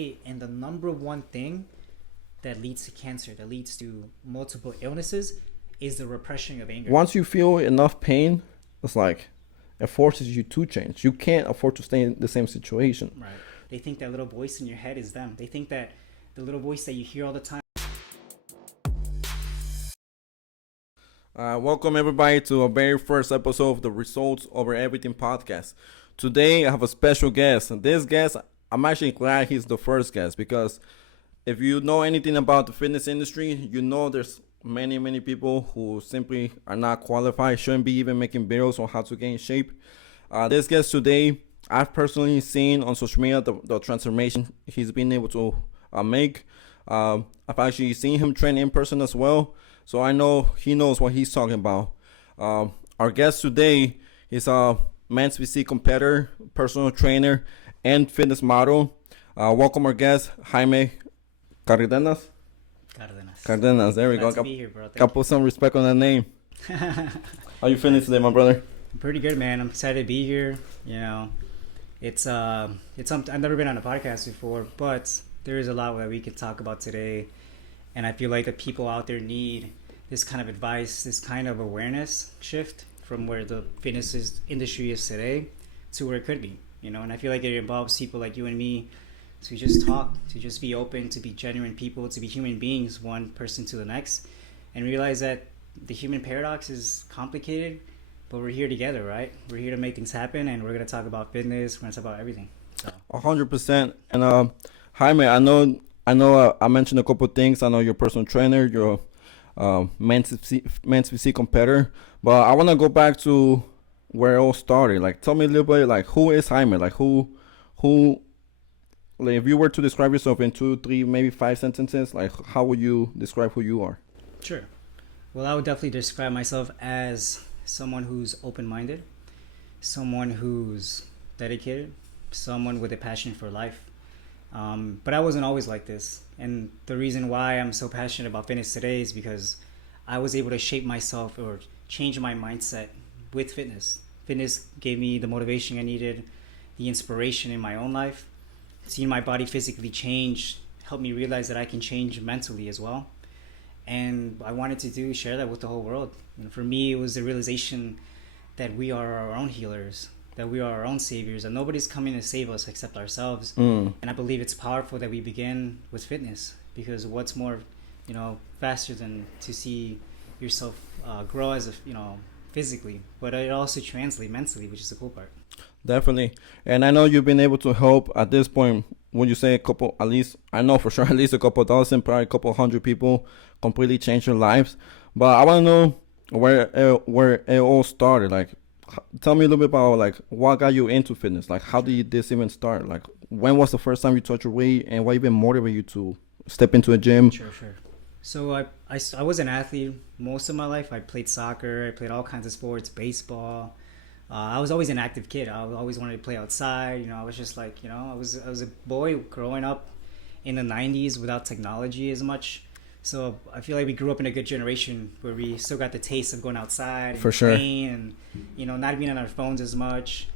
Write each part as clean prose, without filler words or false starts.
And the number one thing that leads to cancer, that leads to multiple illnesses, is the repression of anger. Once you feel enough pain, it's like it forces you to change. You can't afford to stay in the same situation. Right. They think that little voice in your head is them. They think that the little voice that you hear all the time. Welcome everybody to our very first episode of the Results Over Everything podcast. Today I have a special guest, and this guest, I'm actually glad he's the first guest, because if you know anything about the fitness industry, you know there's many people who simply are not qualified, shouldn't be even making videos on how to get in shape. This guest today, I've personally seen on social media the transformation he's been able to make. I've actually seen him train in person as well, so I know he knows what he's talking about. Our guest today is a men's physique competitor, personal trainer, and fitness model. Welcome our guest, Jaime Cardenas. Cardenas, there we Glad go. to be here, bro. Got put some respect on that name. How you feeling today, my brother? I'm pretty good, man. I'm excited to be here. You know, it's something I've never been on a podcast before, but there is a lot that we can talk about today, and I feel like the people out there need this kind of advice, this kind of awareness shift from where the industry is today to where it could be. You know, and I feel like it involves people like you and me to just talk, to just be open, to be genuine people, to be human beings, one person to the next, and realize that the human paradox is complicated, but we're here together, right? We're here to make things happen, and we're going to talk about fitness, we're going to talk about everything. 100%. And Jaime, I mentioned a couple of things. I know you're a personal trainer, you're a men's physique competitor, but I want to go back to where it all started. Like, tell me a little bit, like, who is Jaime? Like, who like, if you were to describe yourself in 2, 3, maybe 5 sentences, like, how would you describe who you are? Sure. Well, I would definitely describe myself as someone who's open-minded, someone who's dedicated, someone with a passion for life. But I wasn't always like this. And the reason why I'm so passionate about fitness today is because I was able to shape myself or change my mindset with fitness. Fitness gave me the motivation I needed, the inspiration in my own life. Seeing my body physically change helped me realize that I can change mentally as well. And I wanted to share that with the whole world. And for me, it was the realization that we are our own healers, that we are our own saviors, and nobody's coming to save us except ourselves. And I believe it's powerful that we begin with fitness, because what's more, faster than to see yourself grow as physically, but it also translates mentally, which is the cool part. Definitely. And I know you've been able to help at this point. Would you say a couple, at least, I know for sure, at least a couple dozen, probably a couple hundred people completely change their lives. But I want to know where it all started. Like, tell me a little bit about, like, what got you into fitness? Like, how did this even start? Like, when was the first time you touched your weight, and what even motivated you to step into a gym? Sure. So I was an athlete most of my life. I played soccer. I played all kinds of sports, baseball. I was always an active kid. I always wanted to play outside. I was just like, I was a boy growing up in the 90s without technology as much. So I feel like we grew up in a good generation where we still got the taste of going outside and for sure, playing and, not being on our phones as much.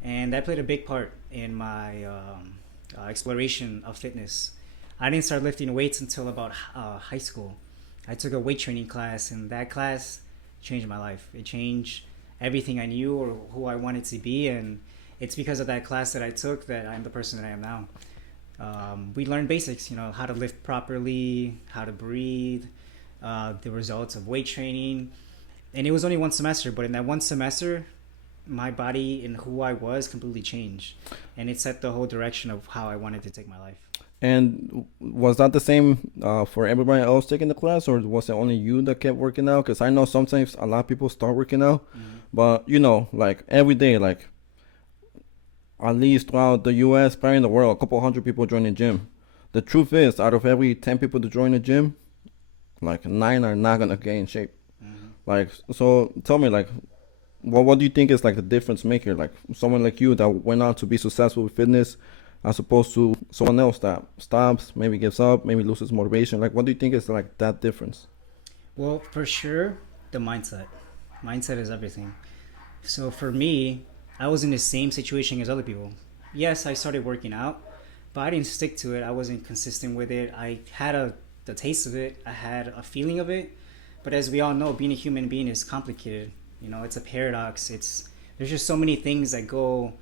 And that played a big part in my exploration of fitness. I didn't start lifting weights until about high school. I took a weight training class, and that class changed my life. It changed everything I knew or who I wanted to be, and it's because of that class that I took that I'm the person that I am now. We learned basics, how to lift properly, how to breathe, the results of weight training, and it was only one semester, but in that one semester, my body and who I was completely changed, and it set the whole direction of how I wanted to take my life. And was that the same for everybody else taking the class, or was it only you that kept working out? Because I know sometimes a lot of people start working out, but like every day, like at least throughout the U.S., probably in the world, a couple hundred people join the gym. The truth is, out of every 10 people to join the gym, like 9 are not gonna get in shape. Like, so tell me, like, what do you think is like the difference maker? Like someone like you that went on to be successful with fitness, as opposed to someone else that stops, maybe gives up, maybe loses motivation. Like, what do you think is like that difference? Well, for sure, the mindset. Mindset is everything. So for me, I was in the same situation as other people. Yes, I started working out, but I didn't stick to it. I wasn't consistent with it. I had the taste of it. I had a feeling of it. But as we all know, being a human being is complicated. You know, it's a paradox. There's just so many things that go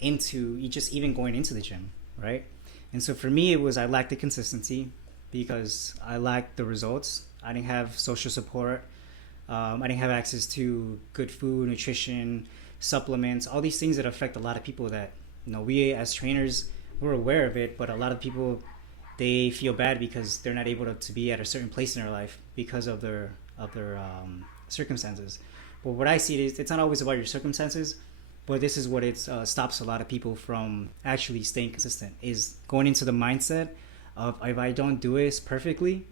into you just even going into the gym, right? And so for me, I lacked the consistency because I lacked the results. I didn't have social support. I didn't have access to good food, nutrition, supplements, all these things that affect a lot of people that, you know, we as trainers, we're aware of it, but a lot of people, they feel bad because they're not able to be at a certain place in their life because of their circumstances. But what I see is it's not always about your circumstances, but this is what it stops a lot of people from actually staying consistent, is going into the mindset of if I don't do this perfectly,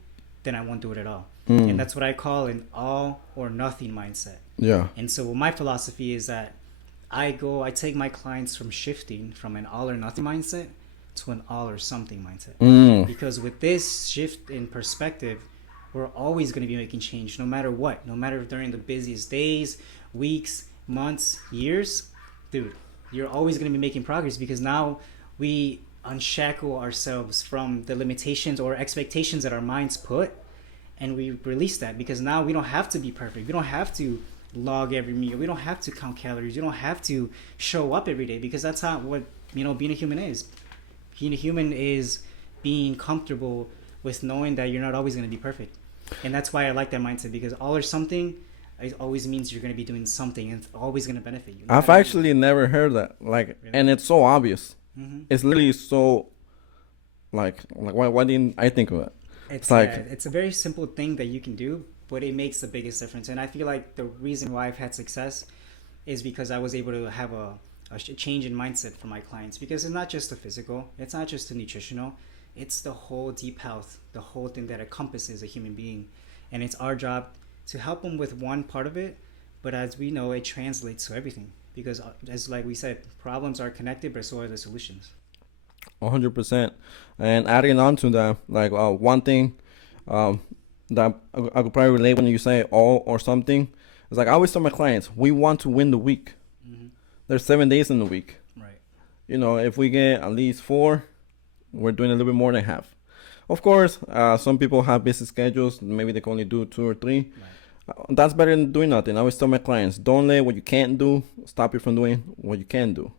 then I won't do it at all. And that's what I call an all or nothing mindset. Yeah. And so my philosophy is that I take my clients from shifting from an all or nothing mindset to an all or something mindset. Because with this shift in perspective, we're always going to be making change no matter what, no matter during the busiest days, weeks, months, years. Dude, you're always going to be making progress because now we unshackle ourselves from the limitations or expectations that our minds put, and we release that because now we don't have to be perfect. We don't have to log every meal. We don't have to count calories. You don't have to show up every day because that's not what, you know, being a human is. Being a human is being comfortable with knowing that you're not always going to be perfect. And that's why I like that mindset, because all or something, it always means you're going to be doing something and it's always going to benefit you. I've actually never heard that. Like, really? And it's so obvious. It's literally so, like why didn't I think of it? It's like, it's a very simple thing that you can do, but it makes the biggest difference. And I feel like the reason why I've had success is because I was able to have a change in mindset for my clients, because it's not just the physical, it's not just the nutritional, it's the whole deep health, the whole thing that encompasses a human being. And it's our job to help them with one part of it, but as we know, it translates to everything, because as like we said, problems are connected, but so are the solutions. 100%. And adding on to that, like one thing that I could probably relate when you say all or something, is like I always tell my clients, we want to win the week. There's 7 days in the week. Right. You know, if we get at least 4, we're doing a little bit more than half. Of course, some people have busy schedules. Maybe they can only do 2 or 3. Right. That's better than doing nothing. I always tell my clients, don't let what you can't do stop you from doing what you can do.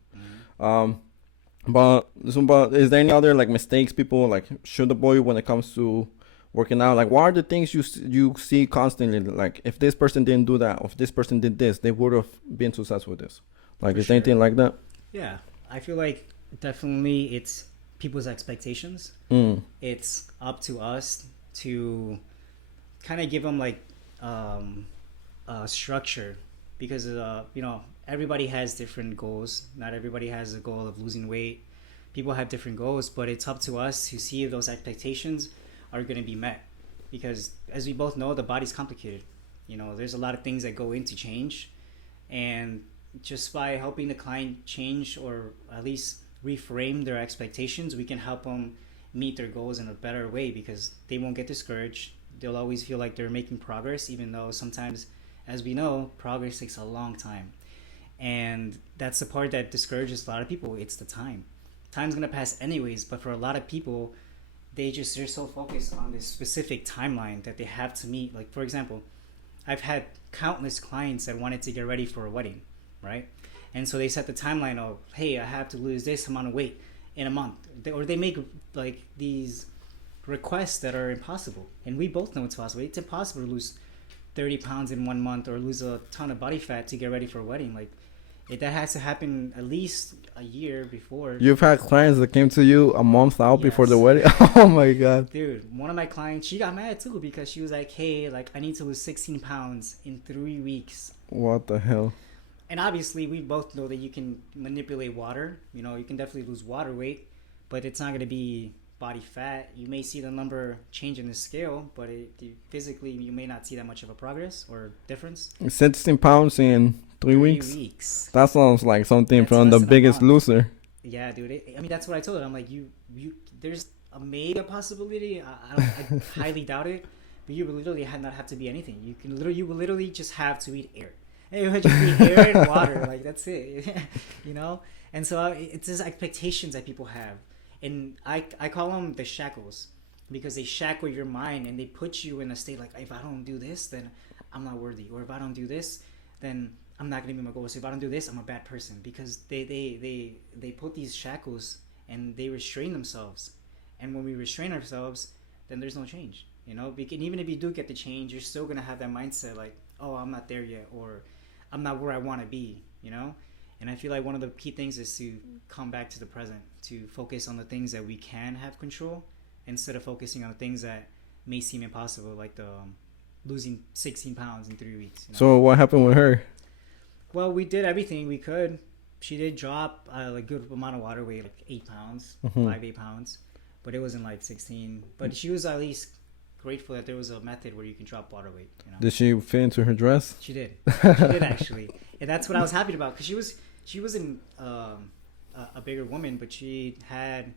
But is there any other like mistakes people like should avoid when it comes to working out? Like, what are the things you see constantly? Like, if this person didn't do that, or if this person did this, they would have been successful with this. Like, is there anything like that? Yeah, I feel like definitely it's people's expectations. It's up to us to kind of give them like a structure, because you know, everybody has different goals. Not everybody has a goal of losing weight. People have different goals, but it's up to us to see if those expectations are going to be met, because as we both know, the body's complicated. You know, there's a lot of things that go into change, and just by helping the client change or at least reframe their expectations, we can help them meet their goals in a better way, because they won't get discouraged. They'll always feel like they're making progress, even though sometimes, as we know, progress takes a long time. And that's the part that discourages a lot of people. It's the time. Time's going to pass anyways, but for a lot of people, they're so focused on this specific timeline that they have to meet. Like, for example, I've had countless clients that wanted to get ready for a wedding, right? And so they set the timeline of, hey, I have to lose this amount of weight in a month. Or they make like these requests that are impossible. And we both know it's possible. It's impossible to lose 30 pounds in 1 month or lose a ton of body fat to get ready for a wedding. Like, that has to happen at least a year before. You've had clients that came to you a month out before the wedding? Oh my God. Dude, one of my clients, she got mad too, because she was like, hey, like, I need to lose 16 pounds in 3 weeks. What the hell? And obviously, we both know that you can manipulate water. You know, you can definitely lose water weight, but it's not going to be body fat. You may see the number change in the scale, but physically, you may not see that much of a progress or difference. 16 pounds in 3 weeks? That sounds like something from The Biggest Loser. Yeah, dude. I mean, that's what I told her. I'm like, you there's a maybe a possibility. I highly doubt it. But you will literally not have to be anything. You will literally just have to eat air. It would just be air and water. Like, that's it. You know? And so it's these expectations that people have. And I call them the shackles, because they shackle your mind and they put you in a state like, if I don't do this, then I'm not worthy, or if I don't do this, then I'm not gonna meet my goals. So if I don't do this, I'm a bad person, because they put these shackles and they restrain themselves. And when we restrain ourselves, then there's no change. You know, and even if you do get the change, you're still gonna have that mindset like, oh, I'm not there yet, or I'm not where I want to be. You know, and I feel like one of the key things is to come back to the present, to focus on the things that we can have control, instead of focusing on the things that may seem impossible, like the losing 16 pounds in 3 weeks. You know? So what happened with her? Well, we did everything we could. She did drop a good amount of water weight, like 8 pounds, 5-8 pounds, but it wasn't like 16. But she was at least grateful that there was a method where you can drop water weight. You know? Did she fit into her dress? She did. She did actually, and that's what I was happy about, because she wasn't a bigger woman, but she had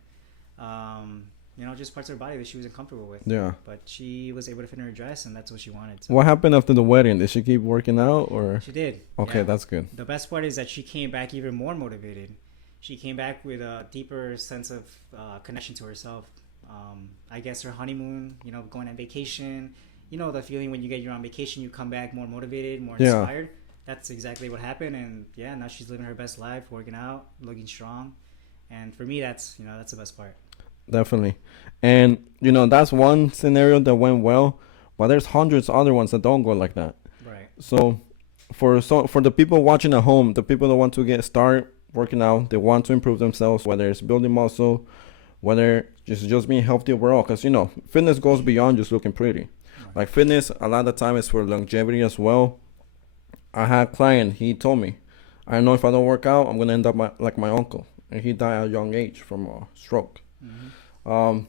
just parts of her body that she wasn't comfortable with. Yeah. But she was able to fit in her dress, and that's what she wanted. So. What happened after the wedding? Did she keep working out, or? She did. Okay, yeah. That's good. The best part is that she came back even more motivated. She came back with a deeper sense of connection to herself. I guess her honeymoon, going on vacation, the feeling when you get you're on vacation, you come back more motivated, more inspired. Yeah. That's exactly what happened. And yeah, now she's living her best life, working out, looking strong. And for me, that's the best part. Definitely. And that's one scenario that went well, but there's hundreds of other ones that don't go like that. Right. So for the people watching at home, the people that want to get started working out, they want to improve themselves, whether it's building muscle, whether it's just being healthy overall, because fitness goes beyond just looking pretty. Right. Like fitness, a lot of the time is for longevity as well. I had a client, he told me, I know if I don't work out, I'm gonna end up like my uncle, and he died at a young age from a stroke. Mm-hmm.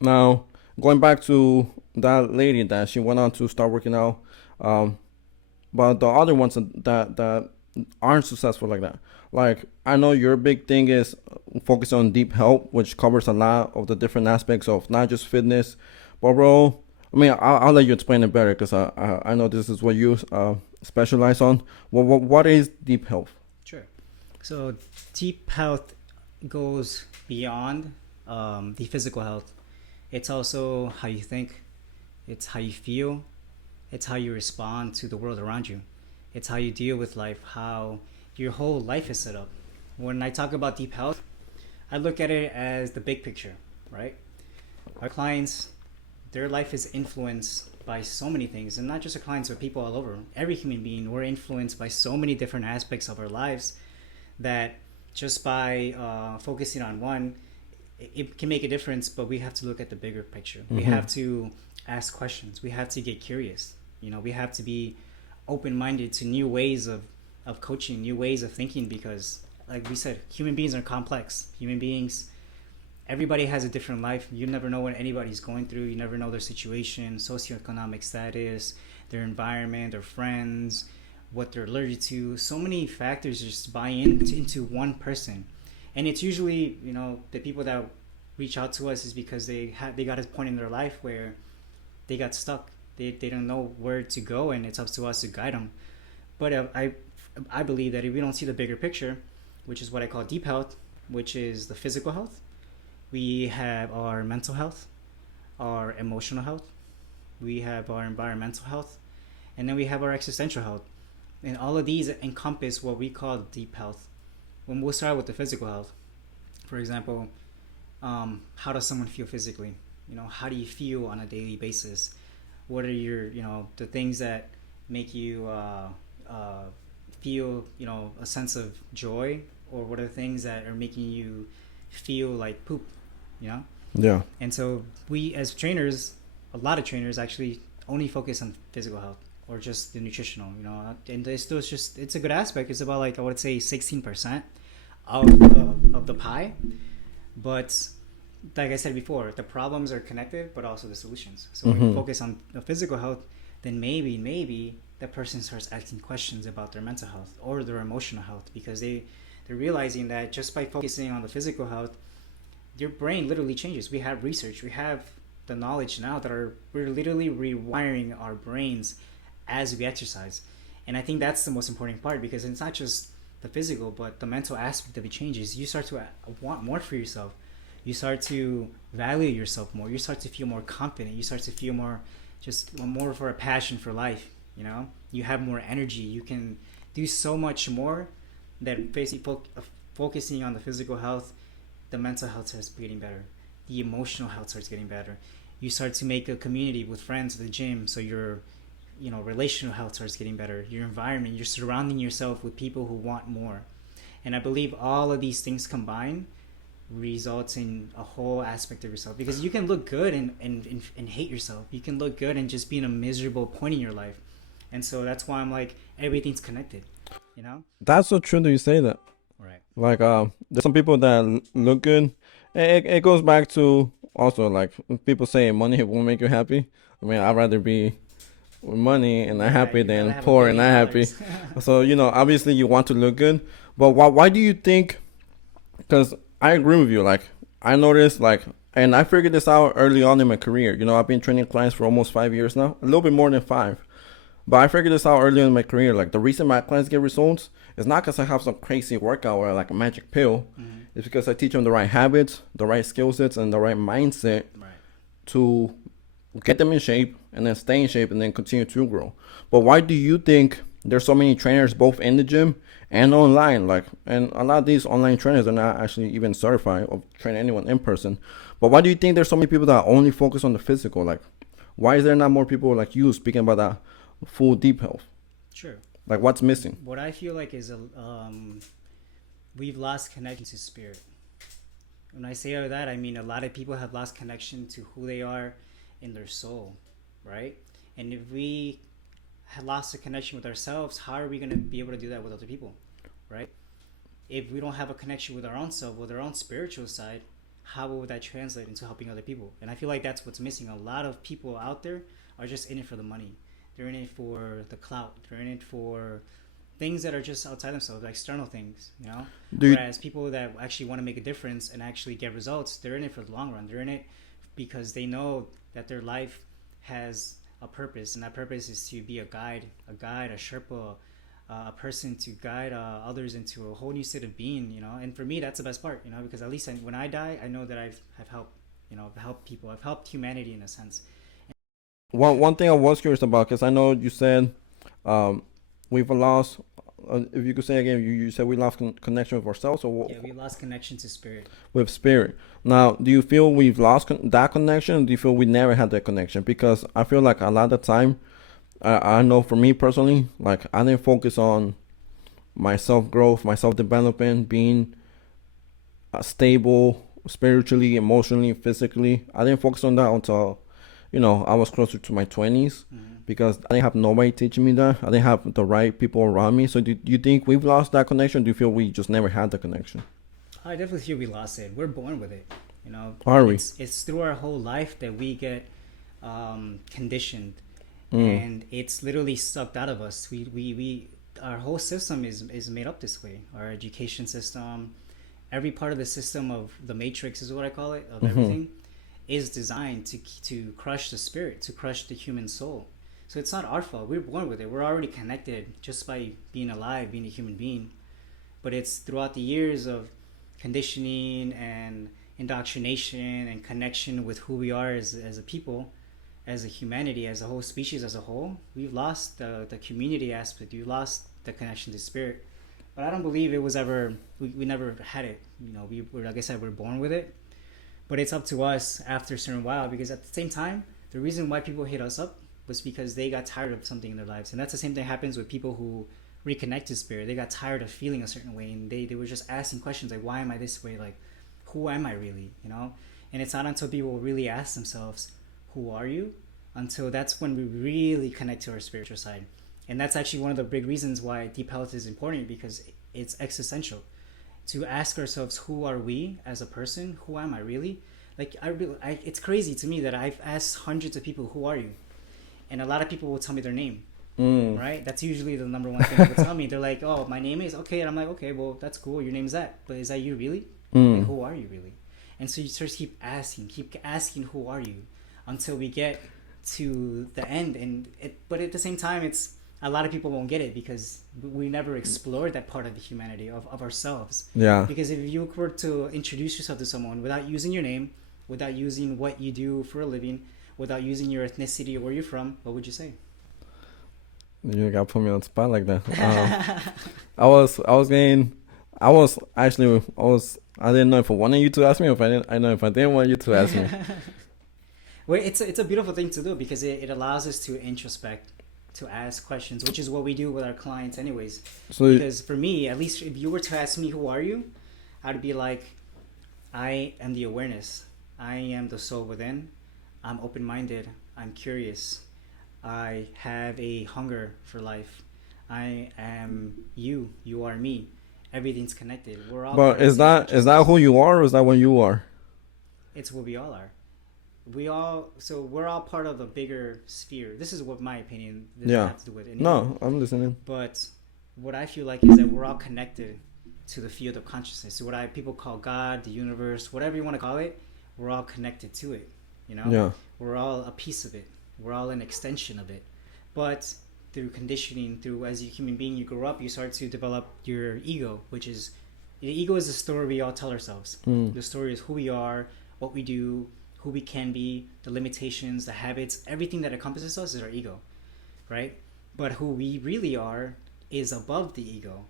Now going back to that lady that she went on to start working out, but the other ones that aren't successful like that. Like, I know your big thing is focus on deep health, which covers a lot of the different aspects of not just fitness, but bro, I mean, I'll let you explain it better, because I know this is what you specialize on. What is deep health? Sure. So deep health goes beyond the physical health. It's also how you think. It's how you feel. It's how you respond to the world around you. It's how you deal with life, how your whole life is set up. When I talk about deep health, I look at it as the big picture, right? Our clients, their life is influenced by so many things, and not just our clients, but people all over. Every human being, we're influenced by so many different aspects of our lives that just by focusing on one, it can make a difference, but we have to look at the bigger picture. Mm-hmm. We have to ask questions. We have to get curious. We have to be open-minded to new ways of coaching, new ways of thinking, because like we said, human beings are complex. Human beings, everybody has a different life. You never know what anybody's going through. You never know their situation, socioeconomic status, their environment, their friends, what they're allergic to. So many factors just buy into one person. And it's usually, the people that reach out to us is because they got a point in their life where they got stuck. They don't know where to go, and it's up to us to guide them. But I believe that if we don't see the bigger picture, which is what I call deep health, which is the physical health, we have our mental health, our emotional health, we have our environmental health, and then we have our existential health. And all of these encompass what we call deep health. When we'll start with the physical health, for example, how does someone feel physically? How do you feel on a daily basis? What are your, the things that make you feel, a sense of joy, or what are the things that are making you feel like poop, Yeah. And so we, as trainers, a lot of trainers actually only focus on physical health or just the nutritional, and it's a good aspect. It's about, like, I would say 16% of the pie, but like I said before, the problems are connected, but also the solutions. So when you focus on the physical health, then maybe that person starts asking questions about their mental health or their emotional health, because they're realizing that just by focusing on the physical health, your brain literally changes. We have research, we have the knowledge now that we're literally rewiring our brains as we exercise. And I think that's the most important part, because it's not just the physical, but the mental aspect of it changes. You start to want more for yourself. You start to value yourself more. You start to feel more confident. You start to feel more, just more for a passion for life. You know, you have more energy. You can do so much more. That basically focusing on the physical health, the mental health starts getting better. The emotional health starts getting better. You start to make a community with friends at the gym, so your, you know, relational health starts getting better. Your environment, you're surrounding yourself with people who want more. And I believe all of these things combined results in a whole aspect of yourself, because you can look good and hate yourself. You can look good and just be in a miserable point in your life. And so that's why I'm like, everything's connected, you know? That's so true that you say that. Right. Like, there's some people that look good. It goes back to also, like, people say money won't make you happy. I mean, I'd rather be with money and not happy than poor and not happy. So, you know, obviously you want to look good. But why do you think? Because I agree with you. Like, I noticed, like, and I figured this out early on in my career. You know, I've been training clients for almost 5 years now, a little bit more than 5. But I figured this out early in my career. Like, the reason my clients get results is not because I have some crazy workout or like a magic pill. Mm-hmm. It's because I teach them the right habits, the right skill sets, and the right mindset to get them in shape and then stay in shape and then continue to grow. But why do you think there's so many trainers both in the gym and online? Like, and a lot of these online trainers are not actually even certified or train anyone in person. But why do you think there's so many people that only focus on the physical? Like, why is there not more people like you speaking about that full deep health? Sure. Like, what's missing? What I feel like is we've lost connection to spirit. When I say that, I mean a lot of people have lost connection to who they are in their soul, right? And if we have lost a connection with ourselves, how are we going to be able to do that with other people, right? If we don't have a connection with our own self, with our own spiritual side, how will that translate into helping other people? And I feel like that's what's missing. A lot of people out there are just in it for the money. They're in it for the clout. They're in it for things that are just outside themselves, like external things, you know? Whereas people that actually want to make a difference and actually get results, they're in it for the long run. They're in it because they know that their life has a purpose, and that purpose is to be a guide, a Sherpa, a person to guide others into a whole new state of being, you know? And for me, that's the best part, you know, because at least when I die, I know that I've helped, you know, I've helped people. I've helped humanity in a sense. One thing I was curious about, because I know you said we've lost, if you could say again, you said we lost connection with ourselves, or yeah, we lost connection to spirit. With spirit. Now, do you feel we've lost that connection, or do you feel we never had that connection? Because I feel like a lot of time, I know for me personally, like, I didn't focus on my self-growth, my self-development, being stable spiritually, emotionally, physically. I didn't focus on that until, you know, I was closer to my 20s, because I didn't have nobody teaching me that. I didn't have the right people around me. So do you think we've lost that connection? Do you feel we just never had the connection? I definitely feel we lost it. We're born with it, you know. Are we? It's through our whole life that we get conditioned, and it's literally sucked out of us. We our whole system is made up this way. Our education system, every part of the system of the matrix is what I call it, of everything, is designed to crush the spirit, to crush the human soul. So it's not our fault. We're born with it. We're already connected just by being alive, being a human being. But it's throughout the years of conditioning and indoctrination and connection with who we are as a people, as a humanity, as a whole species as a whole, we've lost the community aspect. We've lost the connection to spirit. But I don't believe it was ever, we never had it. You know, we're, like I said, we're born with it. But it's up to us after a certain while, because at the same time, the reason why people hit us up was because they got tired of something in their lives. And that's the same thing happens with people who reconnect to spirit. They got tired of feeling a certain way, and they were just asking questions like, why am I this way? Like, who am I really? You know? And it's not until people really ask themselves, who are you? Until that's when we really connect to our spiritual side. And that's actually one of the big reasons why deep health is important, because it's existential. To ask ourselves, who are we as a person? Who am I really? Like, it's crazy to me that I've asked hundreds of people, who are you? And a lot of people will tell me their name, right? That's usually the number one thing people tell me. They're like, oh, my name is, okay. And I'm like, okay, well, that's cool. Your name is that. But is that you really? Like, who are you really? And so you just keep asking, who are you? Until we get to the end. But at the same time, a lot of people won't get it because we never explored that part of the humanity of ourselves. Yeah. Because if you were to introduce yourself to someone without using your name, without using what you do for a living, without using your ethnicity or where you're from, what would you say? You got to put me on the spot like that. I didn't know if I wanted you to ask me, or if I know if I didn't want you to ask me. Well, it's a beautiful thing to do because it allows us to introspect, to ask questions, which is what we do with our clients anyways. So Because for me, at least if you were to ask me, who are you? I'd be like, I am the awareness. I am the soul within. I'm open-minded. I'm curious. I have a hunger for life. I am you. You are me. Everything's connected. We're all. but is that who you are, or is that what you are? It's what we all are. So we're all part of a bigger sphere. This is what my opinion doesn't Yeah. have to do with anything. No, I'm listening. But what I feel like is that we're all connected to the field of consciousness. So what people call God, the universe, whatever you want to call it, we're all connected to it. You know? Yeah. We're all a piece of it. We're all an extension of it. But through conditioning, as a human being, you grow up, you start to develop your ego, which is, the ego is the story we all tell ourselves. The story is who we are, what we do, who we can be, the limitations, the habits, everything that encompasses us is our ego, right? But who we really are is above the ego.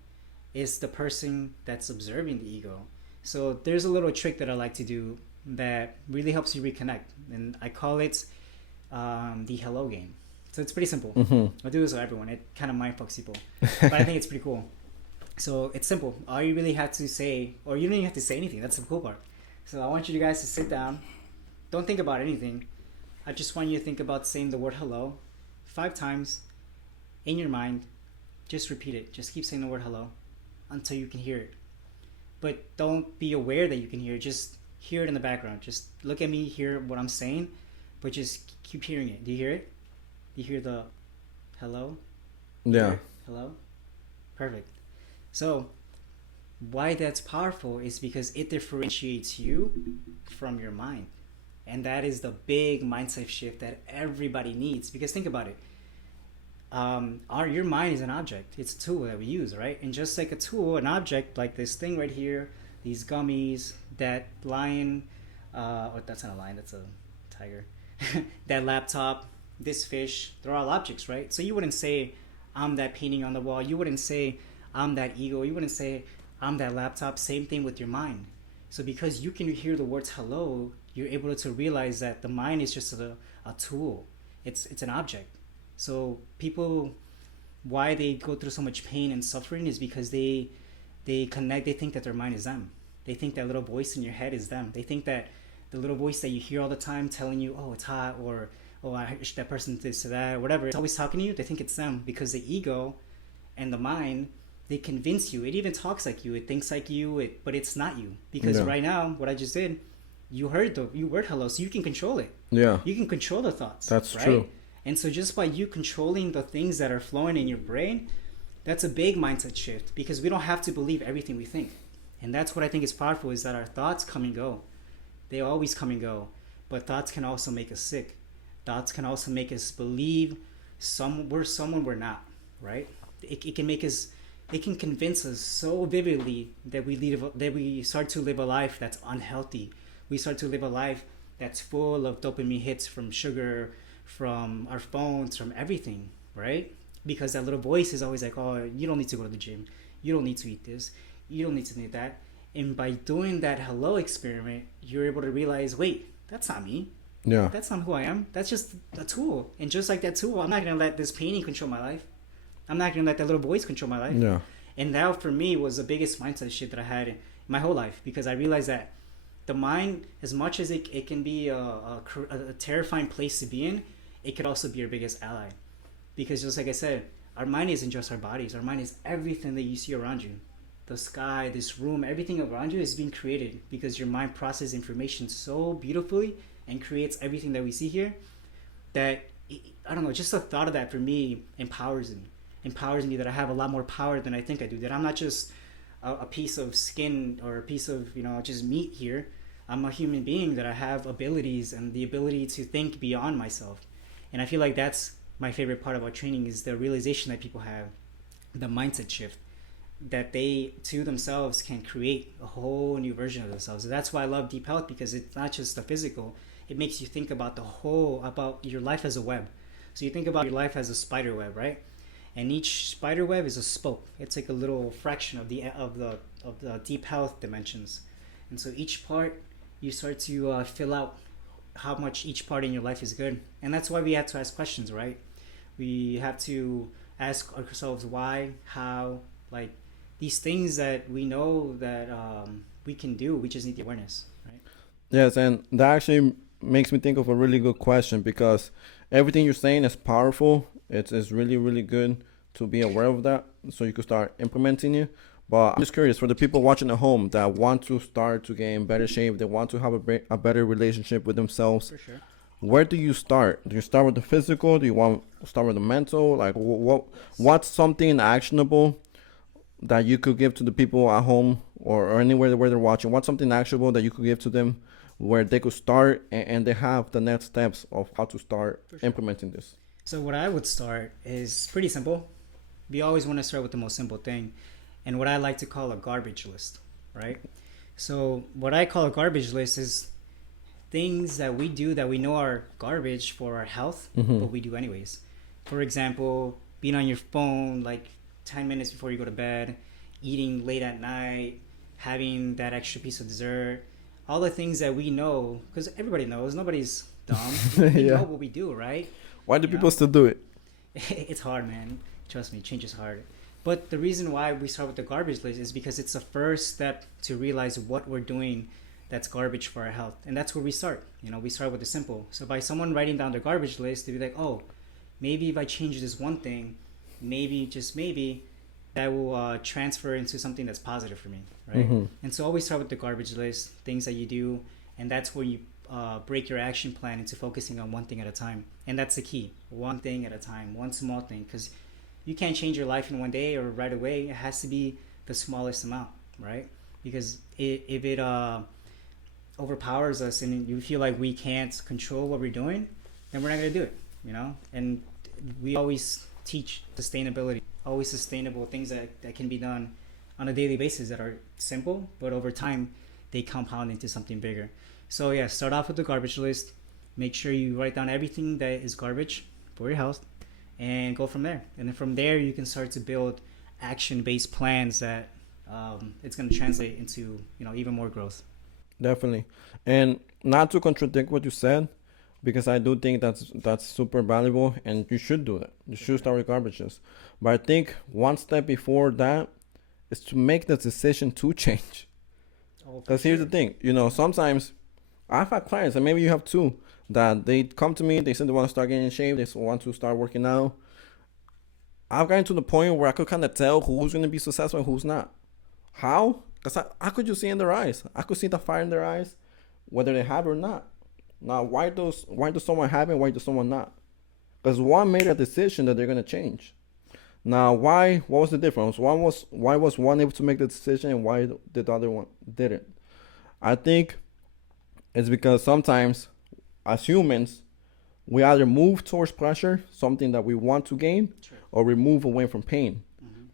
It's the person that's observing the ego. So there's a little trick that I like to do that really helps you reconnect, and I call it the hello game. So it's pretty simple. I'll do this with everyone. It kind of mind fucks people, but I think it's pretty cool. So it's simple. All you really have to say, or you don't even have to say anything. That's the cool part. So I want you guys to sit down. Don't think about anything. I just want you to think about saying the word hello 5 times in your mind. Just repeat it. Just keep saying the word hello until you can hear it. But don't be aware that you can hear it. Just hear it in the background. Just look at me, hear what I'm saying, but just keep hearing it. Do you hear it? Do you hear the hello? Yeah. Hello? Perfect. So why that's powerful is because it differentiates you from your mind. And that is the big mindset shift that everybody needs. Because think about it. Your mind is an object. It's a tool that we use, right? And just like a tool, an object like this thing right here, these gummies, that lion, that's not a lion, that's a tiger. That laptop, this fish, they're all objects, right? So you wouldn't say, I'm that painting on the wall. You wouldn't say, I'm that ego. You wouldn't say, I'm that laptop. Same thing with your mind. So because you can hear the words hello, you're able to realize that the mind is just a tool. It's an object. So people, why they go through so much pain and suffering is because they think that their mind is them. They think that little voice in your head is them. They think that the little voice that you hear all the time telling you, oh, it's hot, or oh, I wish that person this or that, whatever. It's always talking to you. They think it's them because the ego and the mind, they convince you. It even talks like you. It thinks like you, but it's not you. Because right now, what I just did, you heard hello, so you can control it. Yeah. You can control the thoughts. That's right? true. And so just by you controlling the things that are flowing in your brain, that's a big mindset shift because we don't have to believe everything we think. And that's what I think is powerful, is that our thoughts come and go. They always come and go. But thoughts can also make us sick. Thoughts can also make us believe we're someone we're not, right? It can make us, it can convince us so vividly that we start to live a life that's unhealthy. We start to live a life that's full of dopamine hits from sugar, from our phones, from everything, right? Because that little voice is always like, oh, you don't need to go to the gym. You don't need to eat this. You don't need to eat that. And by doing that hello experiment, you're able to realize, wait, that's not me. Yeah. That's not who I am. That's just a tool. And just like that tool, I'm not going to let this painting control my life. I'm not going to let that little voice control my life. Yeah. And that for me was the biggest mindset shift that I had in my whole life, because I realized that the mind, as much as it can be a terrifying place to be in, it could also be your biggest ally. Because just like I said, our mind isn't just our bodies. Our mind is everything that you see around you. The sky, this room, everything around you is being created because your mind processes information so beautifully and creates everything that we see here that, I don't know, just the thought of that for me empowers me that I have a lot more power than I think I do, that I'm not just a piece of skin or a piece of, just meat here. I'm a human being, that I have abilities and the ability to think beyond myself. And I feel like that's my favorite part about training is the realization that people have, the mindset shift, that they to themselves can create a whole new version of themselves. And that's why I love deep health, because it's not just the physical. It makes you think about about your life as a web. So you think about your life as a spider web, right? And each spider web is a spoke. It's like a little fraction of the deep health dimensions. And so each part, you start to fill out how much each part in your life is good. And that's why we have to ask questions, right? We have to ask ourselves why, how, like these things that we know that we can do. We just need the awareness, right? Yes, and that actually makes me think of a really good question, because everything you're saying is powerful. It's really, really good to be aware of that so you can start implementing it. But I'm just curious, for the people watching at home that want to start to get in better shape, they want to have a better relationship with themselves. For sure. Where do you start? Do you start with the physical? Do you want to start with the mental? Like, what's something actionable that you could give to the people at home or anywhere where they're watching? What's something actionable that you could give to them where they could start and they have the next steps of how to start implementing this? So what I would start is pretty simple. We always want to start with the most simple thing, and what I like to call a garbage list, right? So what I call a garbage list is things that we do that we know are garbage for our health, but we do anyways. For example, being on your phone like 10 minutes before you go to bed, eating late at night, having that extra piece of dessert, all the things that we know, because everybody knows, nobody's dumb. We know what we do, right? Why do people still do it? It's hard, man. Trust me, change is hard. But the reason why we start with the garbage list is because it's the first step to realize what we're doing that's garbage for our health. And that's where we start. We start with the simple. So by someone writing down their garbage list, to be like, oh, maybe if I change this one thing, maybe, just maybe, that will transfer into something that's positive for me, right? And so always start with the garbage list, things that you do, and that's where you break your action plan into focusing on one thing at a time. And that's the key, one thing at a time, one small thing, because you can't change your life in one day or right away. It has to be the smallest amount, right? Because if it overpowers us and you feel like we can't control what we're doing, then we're not going to do it, And we always teach sustainability, always sustainable things that can be done on a daily basis that are simple, but over time they compound into something bigger. So yeah, start off with the garbage list. Make sure you write down everything that is garbage for your health and go from there. And then from there you can start to build action-based plans that it's going to translate into even more growth. Definitely. And not to contradict what you said, because I do think that's super valuable and you should do that. You should start with garbages. But I think one step before that is to make the decision to change. Because here's the thing, sometimes I've had clients, and maybe you have too, that they come to me, they say they want to start getting in shape, they want to start working out. I've gotten to the point where I could kind of tell who's going to be successful and who's not. How? Because I could just see in their eyes. I could see the fire in their eyes, whether they have it or not. Now, why does someone have it? Why does someone not? Because one made a decision that they're going to change. Now, why? What was the difference? Why was one able to make the decision and why did the other one didn't? I think it's because sometimes, as humans, we either move towards pleasure, something that we want to gain, or we move away from pain.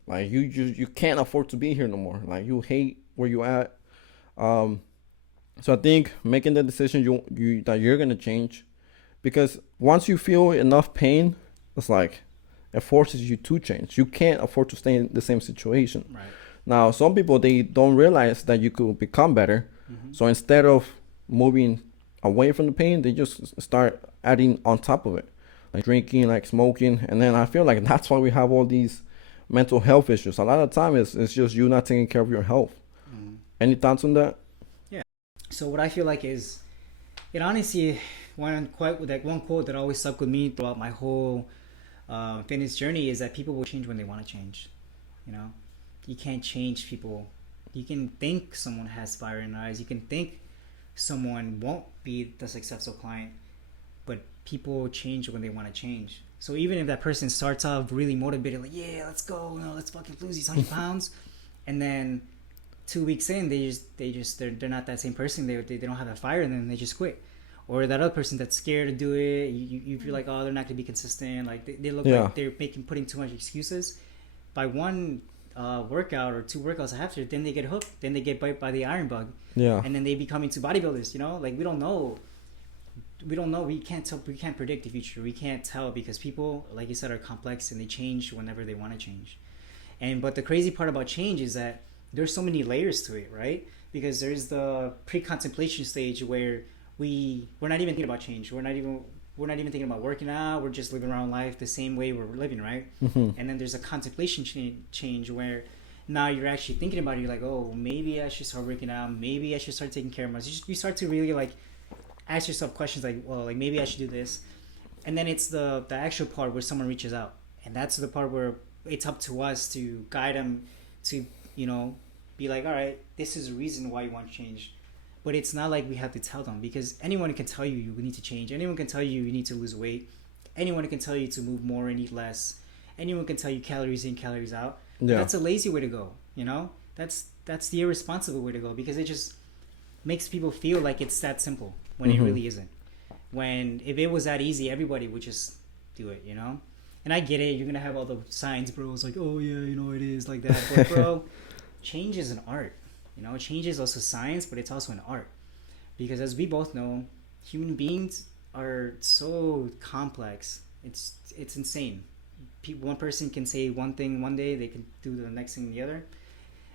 Like you can't afford to be here no more. Like you hate where you at. So I think making the decision that you're gonna change, because once you feel enough pain, it's like it forces you to change. You can't afford to stay in the same situation. Right. Now, some people, they don't realize that you could become better. So instead of moving away from the pain, they just start adding on top of it, like drinking, like smoking. And then I feel like that's why we have all these mental health issues. A lot of time it's just you not taking care of your health. Any thoughts on that? Yeah. So what I feel like is, it honestly, one quote that always stuck with me throughout my whole fitness journey is that people will change when they want to change. You can't change people. You can think someone has fire in their eyes. You can think someone won't be the successful client, but people change when they want to change. So even if that person starts off really motivated, like, yeah, let's go, let's fucking lose these 100 pounds, and then 2 weeks in, they're not that same person. They don't have that fire, and then they just quit. or that other person that's scared to do it. You feel like, oh, they're not gonna be consistent. Like they look Yeah. like they're putting too much excuses. By one workout or two workouts after, then they get hooked. Then they get bite by the iron bug. Yeah. And then they become into bodybuilders. You know, like we don't know. We can't tell. We can't predict the future. We can't tell because people, like you said, are complex and they change whenever they want to change. But the crazy part about change is that there's so many layers to it, right? Because there's the pre-contemplation stage where we're not even thinking about change. We're not even thinking about working out. We're just living our own life the same way we're living, right? And then there's a contemplation change where now you're actually thinking about it. You're like, oh, maybe I should start working out. Maybe I should start taking care of myself. You start to really like ask yourself questions like, well, like maybe I should do this. And then it's the actual part where someone reaches out, and that's the part where it's up to us to guide them to, be like, all right, this is a reason why you want to change. But it's not like we have to tell them, because anyone can tell you need to change. Anyone can tell you need to lose weight. Anyone can tell you to move more and eat less. Anyone can tell you calories in, calories out. Yeah. That's a lazy way to go, That's the irresponsible way to go, because it just makes people feel like it's that simple when it really isn't. When if it was that easy, everybody would just do it, And I get it, you're gonna have all the science bros like, oh yeah, it is like that. But bro, change is an art. Change is also science, but it's also an art. Because as we both know, human beings are so complex. It's insane. One person can say one thing one day, they can do the next thing the other.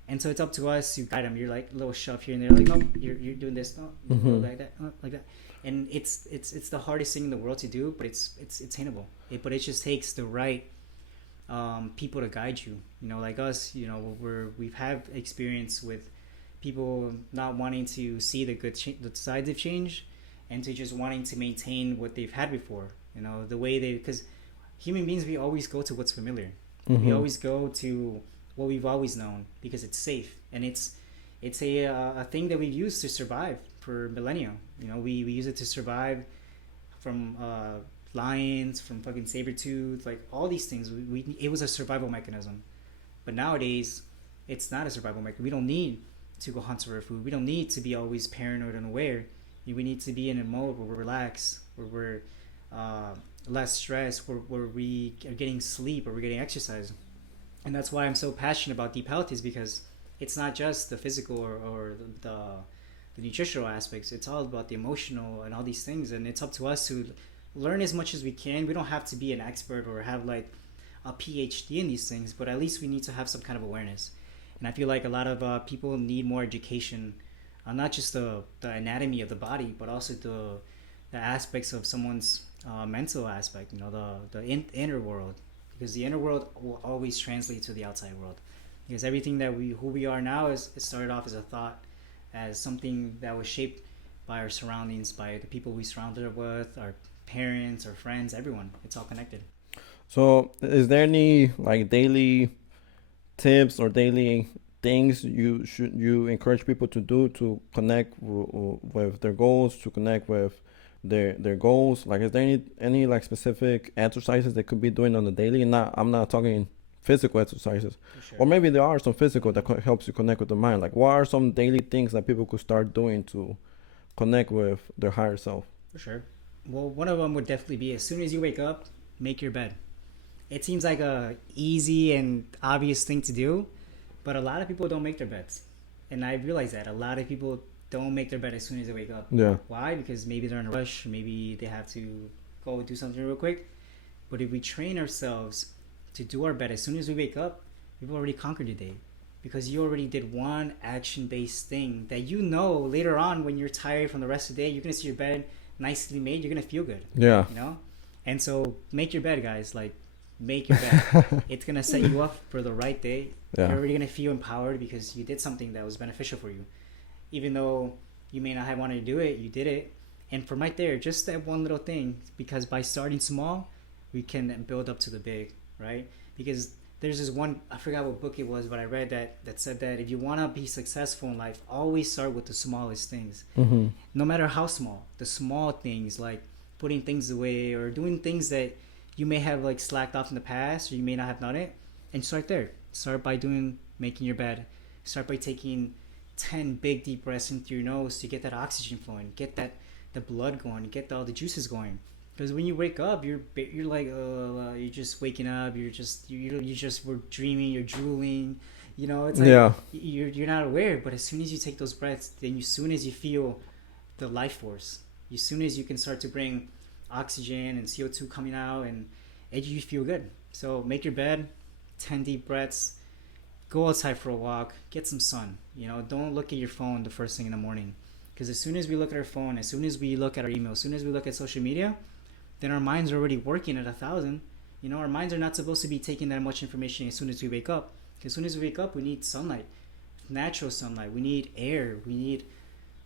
And so it's up to us to guide them. You're like a little shove here and there, like, no, you're doing this, no, like that, like that. And it's the hardest thing in the world to do, but it's attainable. But it just takes the right people to guide you. Like us, we've had experience with people not wanting to see the the sides of change, and to just wanting to maintain what they've had before. The way because human beings, we always go to what's familiar. We always go to what we've always known because it's safe, and it's a thing that we've used to survive for millennia. We use it to survive from lions, from fucking saber-tooth, like all these things. It was a survival mechanism. But nowadays, it's not a survival mechanism. We don't need to go hunt for our food. We don't need to be always paranoid and aware. We need to be in a mode where we're relaxed, where we're less stressed, where we are getting sleep, or we're getting exercise. And that's why I'm so passionate about deep health, is because it's not just the physical or the nutritional aspects. It's all about the emotional and all these things. And it's up to us to learn as much as we can. We don't have to be an expert or have like a PhD in these things, but at least we need to have some kind of awareness. And I feel like a lot of people need more education on not just the anatomy of the body, but also the aspects of someone's mental aspect, the inner world. Because the inner world will always translate to the outside world. Because everything who we are now it started off as a thought, as something that was shaped by our surroundings, by the people we surrounded with, our parents, our friends, everyone. It's all connected. So, is there any like daily tips or daily things you encourage people to do to connect with their goals, to connect with their goals? Like, is there any like specific exercises they could be doing on the daily? And I'm not talking physical exercises, Sure. or maybe there are some physical that helps you connect with the mind. Like, what are some daily things that people could start doing to connect with their higher self? For sure. Well, one of them would definitely be, as soon as you wake up, make your bed. It seems like a easy and obvious thing to do, but a lot of people don't make their beds. And I realize that a lot of people don't make their bed as soon as they wake up. Yeah. Why? Because maybe they're in a rush, maybe they have to go do something real quick. But if we train ourselves to do our bed as soon as we wake up, we've already conquered the day. Because you already did one action-based thing that later on when you're tired from the rest of the day, you're going to see your bed nicely made, you're going to feel good. Yeah. And so make your bed, guys. Like, make your bed. It's going to set you up for the right day. Yeah. You're already going to feel empowered because you did something that was beneficial for you. Even though you may not have wanted to do it, you did it. And from right there, just that one little thing, because by starting small, we can build up to the big, right? Because there's this one, I forgot what book it was, but I read that said that if you want to be successful in life, always start with the smallest things. No matter how small. The small things, like putting things away or doing things that you may have like slacked off in the past, or you may not have done it, and start there. Start by making your bed. Start by taking 10 big deep breaths into your nose to get that oxygen flowing, get that the blood going, get all the juices going. Because when you wake up, you're like, you're just waking up. You just were dreaming. You're drooling. You know, it's like you're not aware. But as soon as you take those breaths, then as soon as you feel the life force, as soon as you can start to bring oxygen and CO2 coming out, and you feel good. So make your bed, 10 deep breaths, go outside for a walk, get some sun. You know, don't look at your phone the first thing in the morning. Because as soon as we look at our phone, as soon as we look at our email, as soon as we look at social media, then our minds are already working at 1,000. You know, our minds are not supposed to be taking that much information as soon as we wake up. As soon as we wake up, we need sunlight, natural sunlight. We need air. We need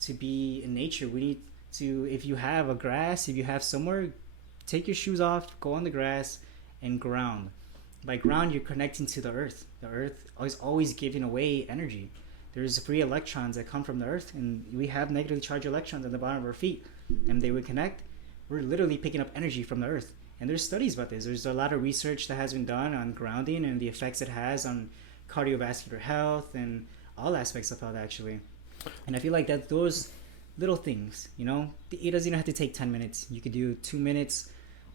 to be in nature. We need to, if you have a grass, if you have somewhere, take your shoes off, go on the grass, and ground. By ground, you're connecting to the earth. The earth is always giving away energy. There's free electrons that come from the earth, and we have negatively charged electrons at the bottom of our feet, and they would connect. We're literally picking up energy from the earth. And there's studies about this. There's a lot of research that has been done on grounding and the effects it has on cardiovascular health and all aspects of health, actually. And I feel like that those little things, you know, it doesn't even have to take 10 minutes. You could do 2 minutes,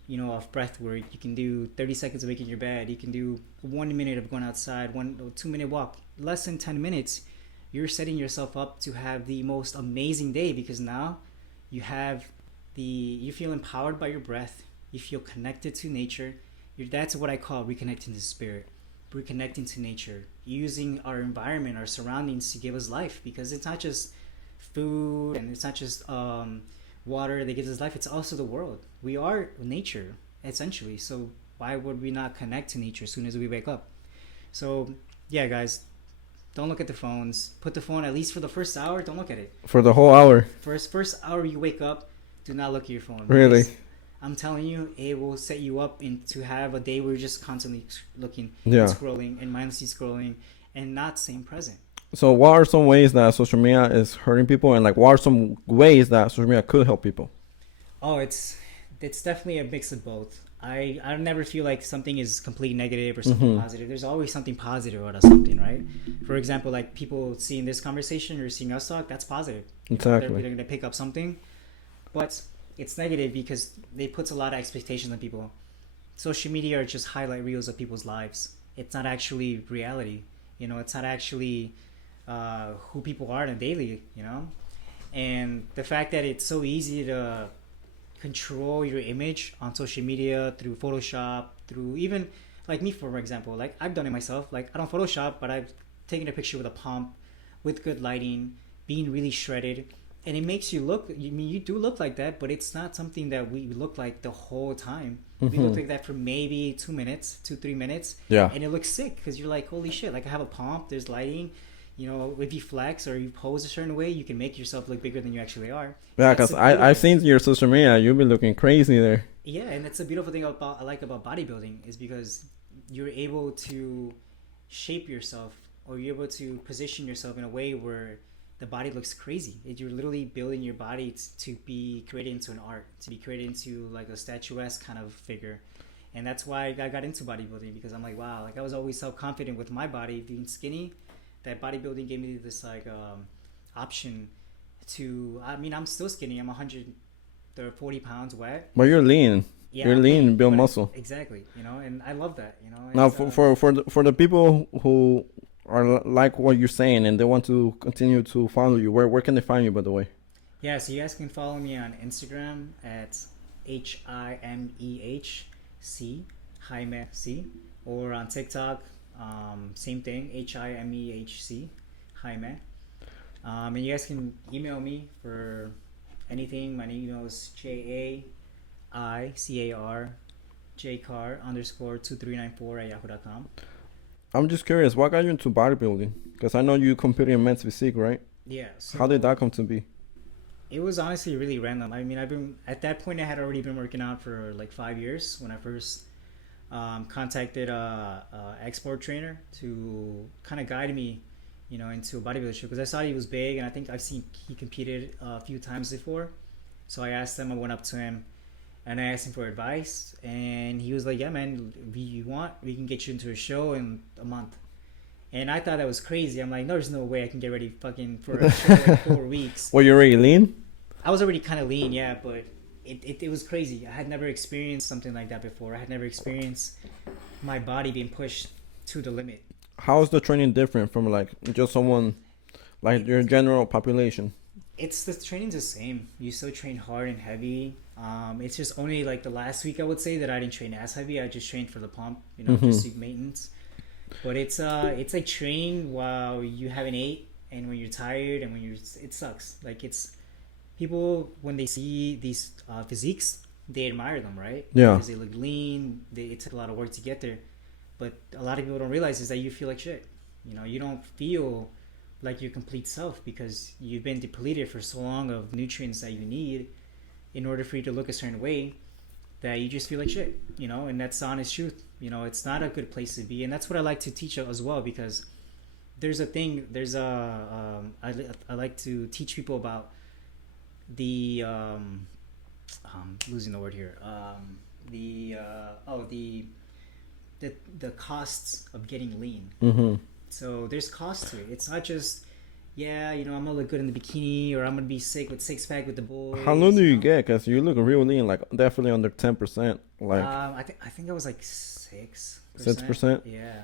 you know, of breath work. You can do 30 seconds awake in your bed. You can do 1 minute of going outside, 1 or 2 minute walk. Less than 10 minutes, you're setting yourself up to have the most amazing day, because now you feel empowered by your breath. You feel connected to nature. That's what I call reconnecting to spirit, reconnecting to nature, using our environment, our surroundings to give us life, because it's not just food and it's not just water that gives us life. It's also the world. We are nature, essentially. So why would we not connect to nature as soon as we wake up? So yeah, guys, don't look at the phones. Put the phone, at least for the first hour, don't look at it. For the whole hour? First hour you wake up, do not look at your phone. Really? I'm telling you, it will set you up to have a day where you're just constantly looking, and scrolling, and mindlessly scrolling, and not staying present. So what are some ways that social media is hurting people, and like what are some ways that social media could help people? Oh, it's definitely a mix of both. I never feel like something is completely negative or something positive. There's always something positive about something, right? For example, like people seeing this conversation or seeing us talk, that's positive. Exactly. They're going to pick up something. But it's negative because they put a lot of expectations on people. Social media are just highlight reels of people's lives. It's not actually reality. You know, it's not actually who people are in a daily, you know? And the fact that it's so easy to control your image on social media through Photoshop, through even like me, for example, like I've done it myself. Like I don't Photoshop, but I've taken a picture with a pump, with good lighting, being really shredded. And it makes you look, I mean, you do look like that, but it's not something that we look like the whole time. We look like that for maybe 2 minutes, 2-3 minutes. Yeah. And it looks sick because you're like, holy shit, like I have a pump, there's lighting. You know, if you flex or you pose a certain way, you can make yourself look bigger than you actually are. Yeah, because I've seen your social media, you've been looking crazy there. Yeah, and that's a beautiful thing I like about bodybuilding is because you're able to shape yourself, or you're able to position yourself in a way where the body looks crazy. You're literally building your body to be created into an art, to be created into like a statuesque kind of figure. And that's why I got into bodybuilding, because I'm like, wow, like I was always self-confident with my body being skinny. That bodybuilding gave me this like option to, I mean, I'm still skinny. I'm 140 pounds wet. But you're lean. Yeah, you're lean, build muscle. Exactly. You know, and I love that, you know. Now, for the people who are like what you're saying and they want to continue to follow you, where can they find you, by the way? Yeah, so you guys can follow me on Instagram at HIMEHC, Jaime C, or on TikTok, same thing, HIMEHC, Jaime. And you guys can email me for anything. My email is JAICAR_2394@yahoo.com. I'm just curious, what got you into bodybuilding? Because I know you competed in men's physique, right? Yeah. So how did that come to be? It was honestly really random. I mean, at that point I had already been working out for like 5 years when I first contacted a export trainer to kind of guide me, you know, into a bodybuilding show, because I saw he was big and I think I've seen he competed a few times before. So I asked him, I went up to him and I asked him for advice, and he was like, yeah man, if you want, we can get you into a show in a month. And I thought that was crazy. I'm like, no, there's no way I can get ready fucking for a show in 4 weeks. Were you already lean? I was already kind of lean, yeah, but it was crazy. I had never experienced something like that before. I had never experienced my body being pushed to the limit. How is the training different from like just someone like your general population? It's the training's the same. You still train hard and heavy. It's just only like the last week I would say that I didn't train as heavy. I just trained for the pump, Mm-hmm. just maintenance. But it's like training while you haven't ate and when you're tired and when you're it sucks. Like it's people when they see these physiques, they admire them, right? Yeah. Because they look lean. It took a lot of work to get there. But a lot of people don't realize is that you feel like shit. You don't feel like your complete self because you've been depleted for so long of nutrients that you need in order for you to look a certain way that you just feel like shit, and that's the honest truth. It's not a good place to be. And that's what I like to teach as well because I like to teach people about the, losing the word here, the costs of getting lean. Mm-hmm. So there's cost to it. It's not just, yeah, I'm gonna look good in the bikini or I'm gonna be sick with six pack with the boys. How low do you get? Cause you look real lean, like definitely under 10%. Like I think I was like 6%. 6%. Yeah.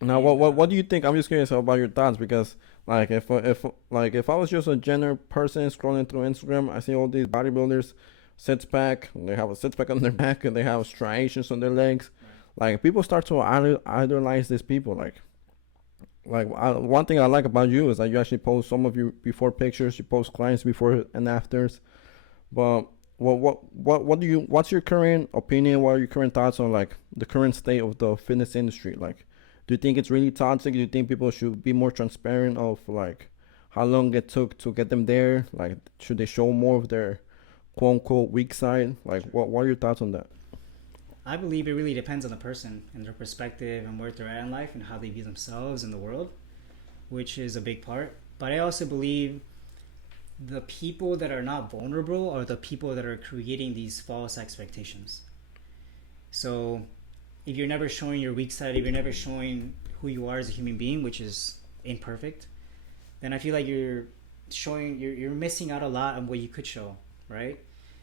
Now, what do you think? I'm just curious about your thoughts because, like, if I was just a general person scrolling through Instagram, I see all these bodybuilders, six pack. They have a six pack on their back and they have striations on their legs. Right. Like, people start to idolize these people. One thing I like about you is that you actually post some of your before pictures. You post clients before and afters. But what's your current opinion? What are your current thoughts on like the current state of the fitness industry? Like, do you think it's really toxic? Do you think people should be more transparent of like how long it took to get them there? Like, should they show more of their quote unquote weak side? Like, what are your thoughts on that? I believe it really depends on the person and their perspective and where they're at in life and how they view themselves in the world, which is a big part. But I also believe the people that are not vulnerable are the people that are creating these false expectations. So if you're never showing your weak side, if you're never showing who you are as a human being, which is imperfect, then I feel like you're missing out a lot on what you could show, right?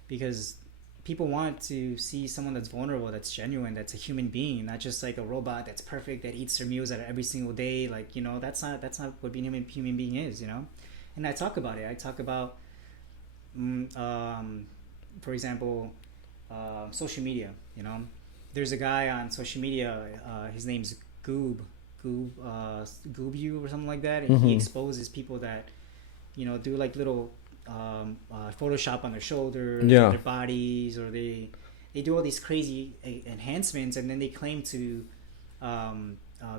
Because people want to see someone that's vulnerable, that's genuine, that's a human being, not just like a robot that's perfect, that eats their meals at every single day. Like, that's not what being a human being is, And I talk about it. I talk about, for example, social media, There's a guy on social media, his name's Goob or something like that, and he exposes people that, do like little Photoshop on their shoulders, or their bodies, or they do all these crazy enhancements, and then they claim to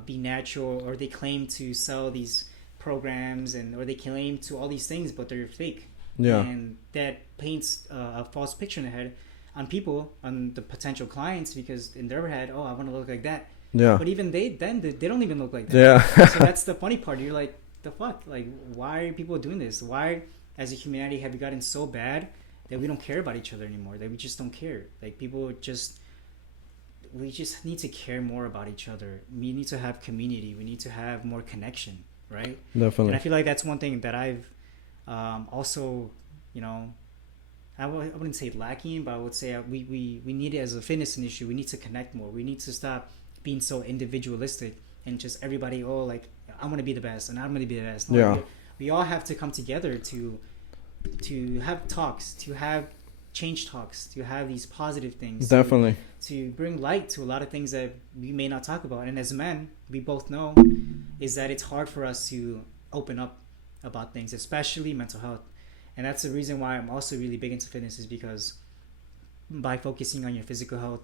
be natural, or they claim to sell these programs, or they claim to all these things, but they're fake. And that paints a false picture in the head on people, on the potential clients, because in their head, I want to look like that. But even they don't even look like that. So that's the funny part. You're like, the fuck? Like, why are people doing this? Why, as a humanity, have we gotten so bad that we don't care about each other anymore? That we just don't care. Like, we just need to care more about each other. We need to have community. We need to have more connection, right? Definitely. And I feel like that's one thing that I've also, I wouldn't say lacking, but I would say we need it as a fitness industry. We need to connect more. We need to stop being so individualistic and just everybody, like, I'm going to be the best and I'm going to be the best. No, we all have to come together to have talks, to have change talks, to have these positive things. Definitely. To bring light to a lot of things that we may not talk about. And as men, we both know is that it's hard for us to open up about things, especially mental health. And that's the reason why I'm also really big into fitness, is because by focusing on your physical health,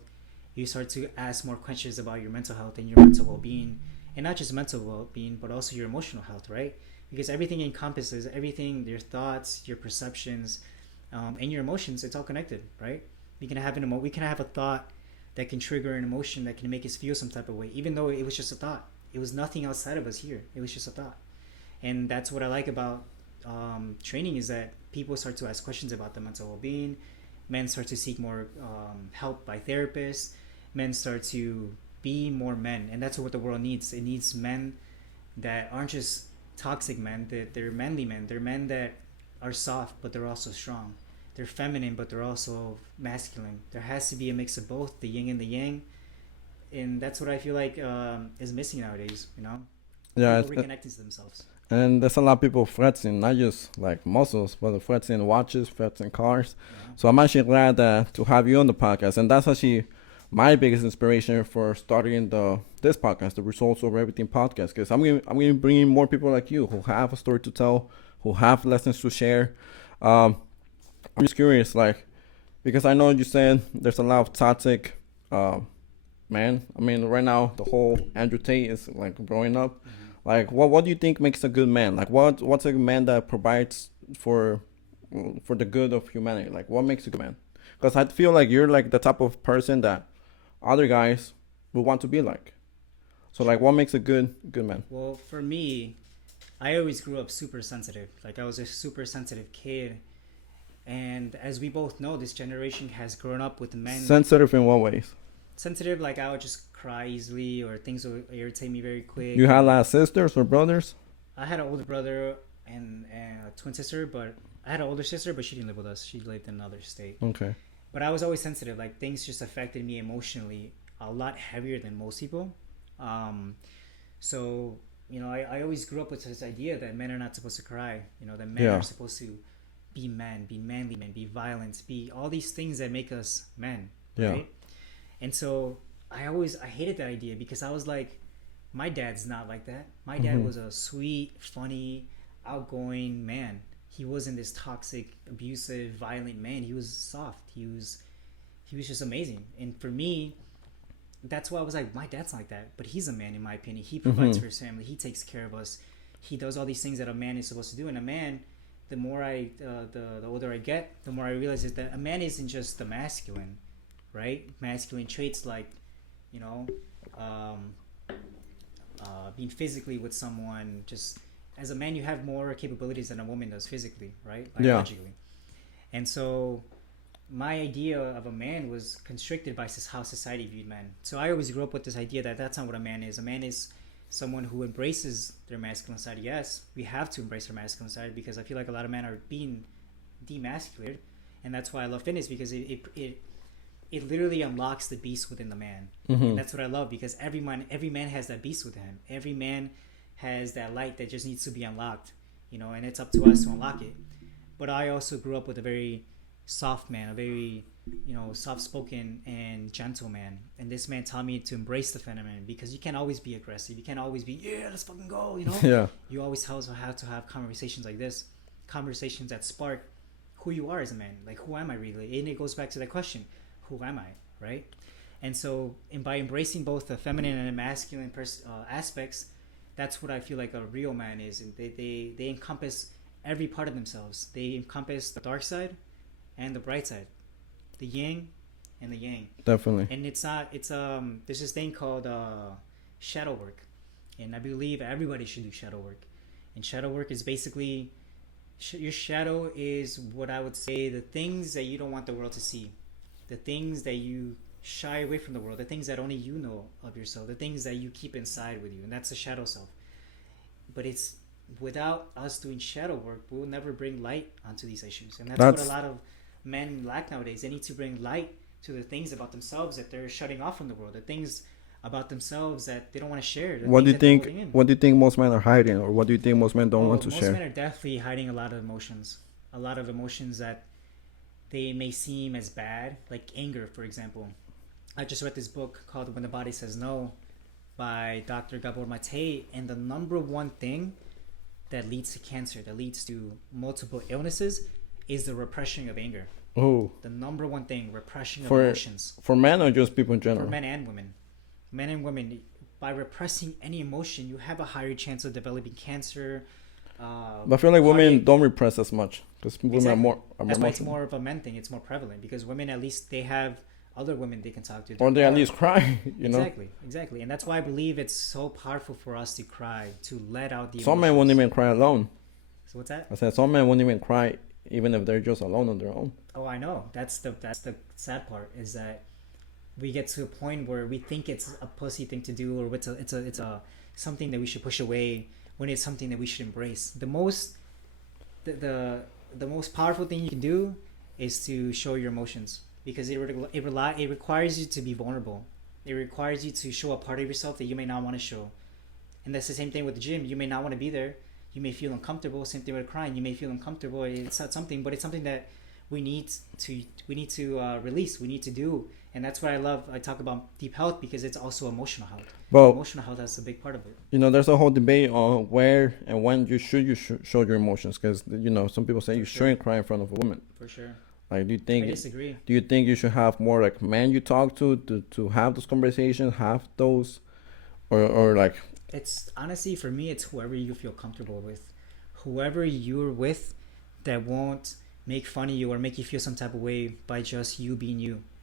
you start to ask more questions about your mental health and your mental well-being. And not just mental well-being, but also your emotional health, right? Because everything encompasses everything, your thoughts, your perceptions, and your emotions. It's all connected, right? We can have a thought that can trigger an emotion that can make us feel some type of way, even though it was just a thought. It was nothing outside of us here. It was just a thought. And that's what I like about training, is that people start to ask questions about their mental well-being. Men start to seek more help by therapists. Men start to be more men, and that's what the world needs. It needs men that aren't just toxic men, that they're manly men. They're men that are soft, but they're also strong. They're feminine, but they're also masculine. There has to be a mix of both, the yin and the yang, and that's what I feel like is missing nowadays. You know, Yeah, people reconnecting to themselves. and there's a lot of people flexing, not just like muscles, but flexing watches, flexing cars. Yeah. So I'm actually glad to have you on the podcast, and that's actually my biggest inspiration for starting this podcast, the Results Over Everything podcast, because I'm gonna bring in more people like you who have a story to tell, who have lessons to share. I'm just curious, like, because I know you said there's a lot of toxic man. I mean, right now the whole Andrew Tate is like growing up. Like, what do you think makes a good man? Like, what's a man that provides for the good of humanity? Like, what makes a good man? Because I feel like you're like the type of person that other guys would want to be like. So, like, what makes a good man? Well, for me, I always grew up super sensitive. Like I was a super sensitive kid, and as we both know, this generation has grown up with men Sensitive in what ways? sensitive. Like I would just cry easily, or things would irritate me very quick. You had a lot of sisters or brothers? I had an older brother and a twin sister, but I had an older sister, but she didn't live with us. She lived in another state. Okay. But I was always sensitive. Like things just affected me emotionally a lot heavier than most people. So you know, I always grew up with this idea that men are not supposed to cry. You know, that men Yeah. are supposed to be men, be manly men, be violent, be all these things that make us men. Yeah. Right? And so I hated that idea because I was like, my dad's not like that. My dad was a sweet, funny, outgoing man. He wasn't this toxic, abusive, violent man. He was soft. He was just amazing. And for me, that's why I was like, my dad's like that. But he's a man, in my opinion. He provides for his family. He takes care of us. He does all these things that a man is supposed to do. And a man, the older I get, the more I realize is that a man isn't just the masculine, right? Masculine traits like, you know, being physically with someone. Just as a man, you have more capabilities than a woman does physically, right? Biologically. And so my idea of a man was constricted by how society viewed men. So I always grew up with this idea that that's not what a man is. A man is someone who embraces their masculine side. Yes, we have to embrace our masculine side because I feel like a lot of men are being demasculated, and that's why I love fitness, because it literally unlocks the beast within the man. And that's what I love, because every man has that beast within him. Every man has that light that just needs to be unlocked, you know, and it's up to us to unlock it. But I also grew up with a very soft man, a very, you know, soft-spoken and gentle man. And this man taught me to embrace the feminine, because you can't always be aggressive. You can't always be, yeah, let's fucking go, you know? Yeah. You always also have to have conversations like this, conversations that spark who you are as a man. Like, who am I really? And it goes back to that question, who am I, right? And so, by embracing both the feminine and the masculine aspects, that's what I feel like a real man is. And they encompass every part of themselves. They encompass the dark side and the bright side, the yin and the yang. Definitely. And there's this thing called shadow work, and I believe everybody should do shadow work. And shadow work is basically your shadow is what I would say the things that you don't want the world to see, the things that you shy away from the world, the things that only you know of yourself, the things that you keep inside with you, and that's the shadow self. But it's without us doing shadow work, we'll never bring light onto these issues, and that's what a lot of men lack nowadays. They need to bring light to the things about themselves that they're shutting off from the world, the things about themselves that they don't want to share. What do you think? What do you think most men are hiding, or what do you think most men don't want to share? Most men are definitely hiding a lot of emotions that they may seem as bad, like anger, for example. I just read this book called When the Body Says No by Dr. Gabor Mate, and the number one thing that leads to cancer, that leads to multiple illnesses, is the repression of anger. Oh. The number one thing, repression of emotions. For men or just people in general? For men and women. Men and women, by repressing any emotion, you have a higher chance of developing cancer. But I feel like women don't repress as much, because women are more That's why it's more of a men thing. It's more prevalent, because women, at least they have other women they can talk to. Or they at least cry, you know? Exactly. And that's why I believe it's so powerful for us to cry, to let out the emotions. Some men won't even cry alone. So what's that? I said some men won't even cry even if they're just alone on their own. Oh, I know. That's the sad part, is that we get to a point where we think it's a pussy thing to do, or it's a something that we should push away, when it's something that we should embrace. The the most powerful thing you can do is to show your emotions, because it requires you to be vulnerable. It requires you to show a part of yourself that you may not want to show. And that's the same thing with the gym. You may not want to be there. You may feel uncomfortable. Same thing with crying. You may feel uncomfortable. It's not something, but it's something that we need to release. We need to do, and that's what I love. I talk about deep health because it's also emotional health. Well, Emotional health is a big part of it. there's a whole debate on where and when you show your emotions, because some people say you shouldn't cry in front of a woman. For sure. Like, I disagree. do you think you should have more like men you talk to have those conversations, have those, or like? It's honestly, for me, it's whoever you feel comfortable with, whoever you're with, that won't make fun of you or make you feel some type of way by just you,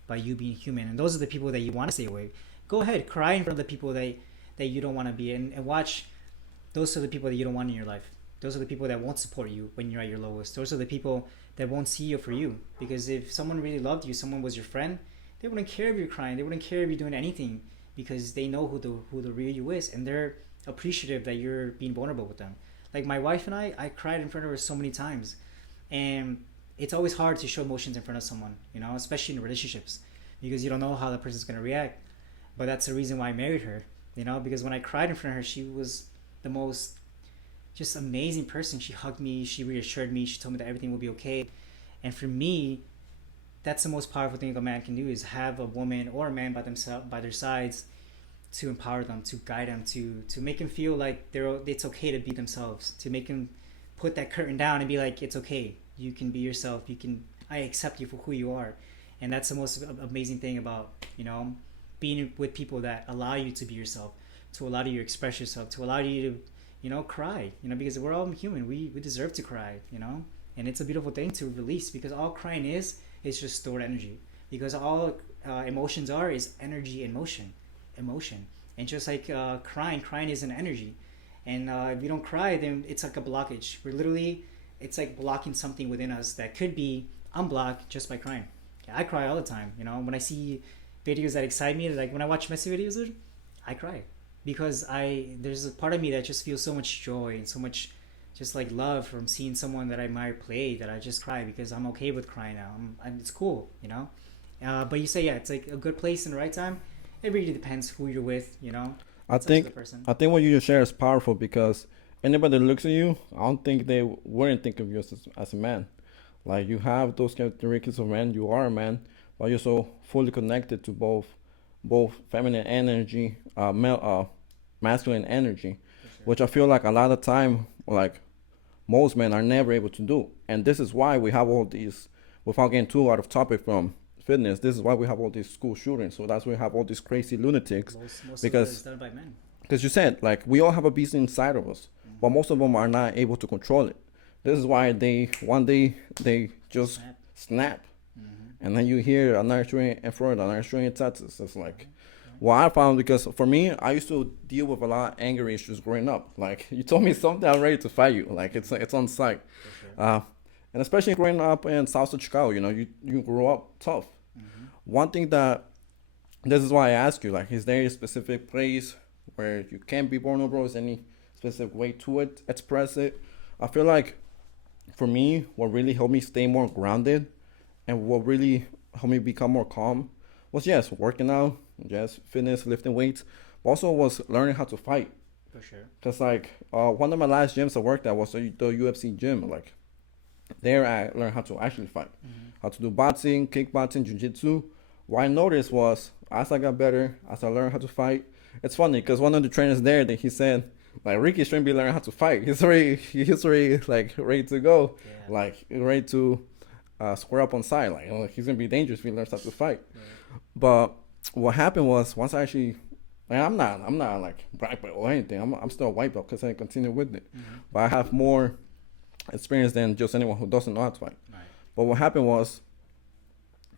by you being human. And those are the people that you want to stay away. Go ahead, cry in front of the people that you don't want to be in, and watch. Those are the people that you don't want in your life. Those are the people that won't support you when you're at your lowest. Those are the people that won't see you for you. Because if someone really loved you, someone was your friend, they wouldn't care if you're crying. They wouldn't care if you're doing anything, because they know who the real you is, and they're appreciative that you're being vulnerable with them. Like my wife and I cried in front of her so many times, and it's always hard to show emotions in front of someone, especially in relationships, because you don't know how the person's gonna react. But that's the reason why I married her, because when I cried in front of her, she was the most just amazing person. She hugged me, she reassured me, she told me that everything will be okay. And for me, that's the most powerful thing a man can do, is have a woman or a man by their sides, to empower them, to guide them, to make them feel like it's okay to be themselves, to make them put that curtain down and be like, it's okay, you can be yourself, I accept you for who you are. And that's the most amazing thing about being with people that allow you to be yourself, to allow you to express yourself, to allow you to cry, because we're all human. We deserve to cry, and it's a beautiful thing to release, because all crying is just stored energy, because all emotions is energy and emotion. And just like crying is an energy, and if we don't cry, then it's like a blockage. It's like blocking something within us that could be unblocked just by crying. I cry all the time, when I see videos that excite me, like when I watch Messi videos, I cry, because there's a part of me that just feels so much joy and so much just like love from seeing someone that I admire play, that I just cry, because I'm okay with crying now. It's cool, but you say, it's like a good place in the right time. It really depends who you're with, I think what you just share is powerful, because anybody that looks at you, I don't think they wouldn't think of you as a man. Like, you have those characteristics of man. You are a man, but you're so fully connected to both feminine energy, masculine energy, sure. Which I feel like a lot of time, like most men are never able to do. And this is why we have all these, without getting too out of topic from fitness, this is why we have all these school shootings. So that's why we have all these crazy lunatics. Most because of it is done by men. Because you said, like, we all have a beast inside of us, but most of them are not able to control it. This is why one day they just snap. And then you hear another shooting in Florida, another shooting in Texas. It's like, what I found, because for me, I used to deal with a lot of anger issues growing up. Like, you told me something, I'm ready to fight you. Like, it's on sight. Sure. And especially growing up in South Chicago, you grew up tough. One thing this is why I ask you, like, is there a specific place where you can be vulnerable? Is any specific way to express it? I feel like, for me, what really helped me stay more grounded and what really helped me become more calm was, yes, working out, yes, fitness, lifting weights, but also was learning how to fight. For sure. Because, like, one of my last gyms I worked at was the UFC gym. Like, there I learned how to actually fight, how to do boxing, kickboxing, jiu-jitsu. What I noticed was, as I got better, as I learned how to fight, it's funny because one of the trainers there, that he said, like, Ricky shouldn't be learning how to fight. He's already like ready to go, like ready to square up on side. Like, he's gonna be dangerous if he learns how to fight. But what happened was, once I actually, like, I'm not like black belt or anything. I'm still a white belt because I continue with it. But I have more experience than just anyone who doesn't know how to fight. Right. But what happened was,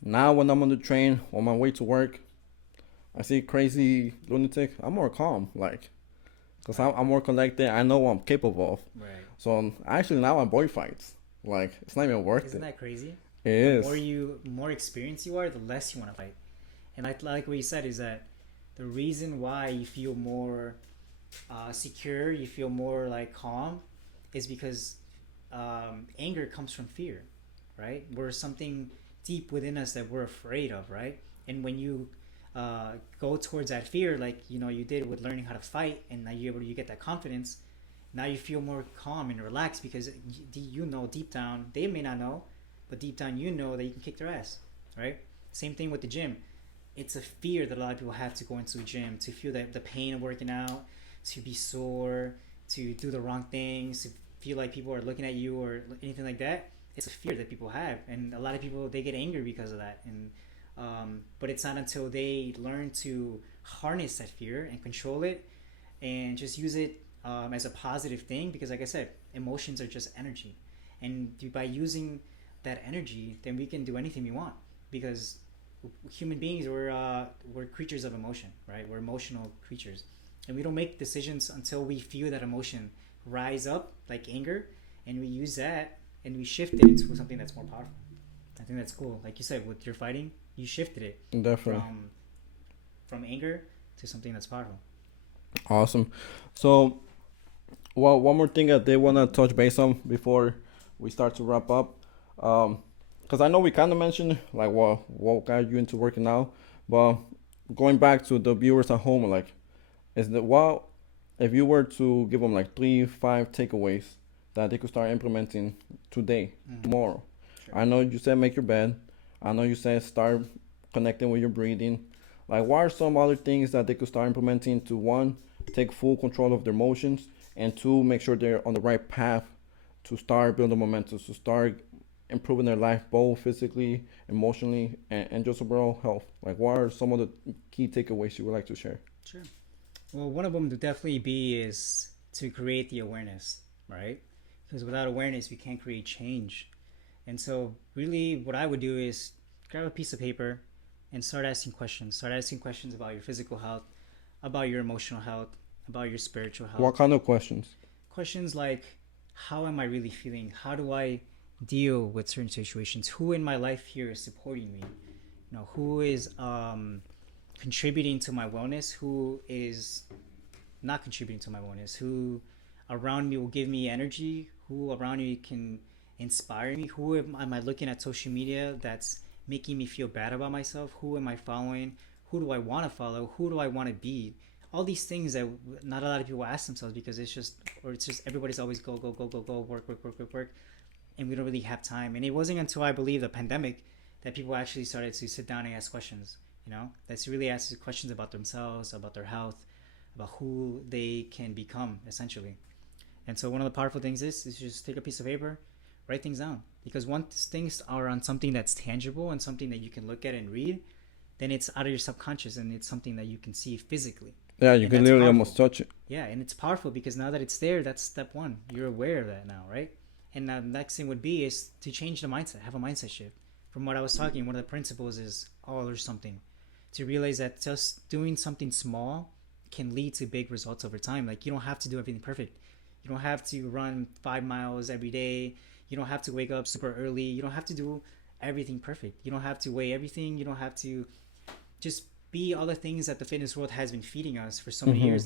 now when I'm on the train on my way to work, I see crazy lunatic, I'm more calm, like, because I'm more collected. I know what I'm capable of. Right. So actually now I avoid fights. Like, it's not even worth it. Isn't that crazy? It is. The more experienced you are, the less you want to fight. And like what you said, is that the reason why you feel more secure, you feel more like calm, is because anger comes from fear, right? We're something deep within us that we're afraid of, right? And when you go towards that fear, like you did with learning how to fight, and now you get that confidence. Now you feel more calm and relaxed because deep down they may not know, but deep down that you can kick their ass, right? Same thing with the gym. It's a fear that a lot of people have to go into a gym, to feel that the pain of working out, to be sore, to do the wrong things, to feel like people are looking at you or anything like that. It's a fear that people have, and a lot of people, they get angry because of that. And but it's not until they learn to harness that fear and control it and just use it as a positive thing, because like I said, emotions are just energy, and by using that energy, then we can do anything we want, because human beings, we're creatures of emotion, right? We're emotional creatures, and we don't make decisions until we feel that emotion rise up, like anger, and we use that and we shift it into something that's more powerful. I think that's cool. Like you said, with your fighting, you shifted it Definitely. From anger to something that's powerful. Awesome. So, well, one more thing that they want to touch base on before we start to wrap up. Because I know we kind of mentioned, like, what got you into working out. But going back to the viewers at home, like, is that what, if you were to give them like 3, 5 takeaways that they could start implementing today, tomorrow? Sure. I know you said make your bed. I know you said start connecting with your breathing. Like, what are some other things that they could start implementing to, one, take full control of their emotions, and two, make sure they're on the right path to start building momentum, to start improving their life, both physically, emotionally, and just overall health? Like, what are some of the key takeaways you would like to share? Sure. Well, one of them to definitely be is to create the awareness, right? Because without awareness, we can't create change. And so, really, what I would do is grab a piece of paper and start asking questions. Start asking questions about your physical health, about your emotional health, about your spiritual health. What kind of questions? Questions like, how am I really feeling? How do I deal with certain situations? Who in my life here is supporting me? Who is contributing to my wellness? Who is not contributing to my wellness? Who around me will give me energy? Who around me can inspire me? Who am I looking at social media that's making me feel bad about myself? Who am I following? Who do I want to follow? Who do I want to be? All these things that not a lot of people ask themselves, because it's just everybody's always go, work, and we don't really have time. And it wasn't until, I believe, the pandemic that people actually started to sit down and ask questions. That's really ask questions about themselves, about their health, about who they can become, essentially. And so one of the powerful things is just take a piece of paper, write things down. Because once things are on something that's tangible and something that you can look at and read, then it's out of your subconscious and it's something that you can see physically. Yeah, you can literally almost touch it. Yeah, and it's powerful because now that it's there, that's step one. You're aware of that now, right? And the next thing would be is to change the mindset, have a mindset shift. From what I was talking, one of the principles is all or something. To realize that just doing something small can lead to big results over time. Like, you don't have to do everything perfect. You don't have to run 5 miles every day. You don't have to wake up super early. You don't have to do everything perfect. You don't have to weigh everything. You don't have to just be all the things that the fitness world has been feeding us for so many years.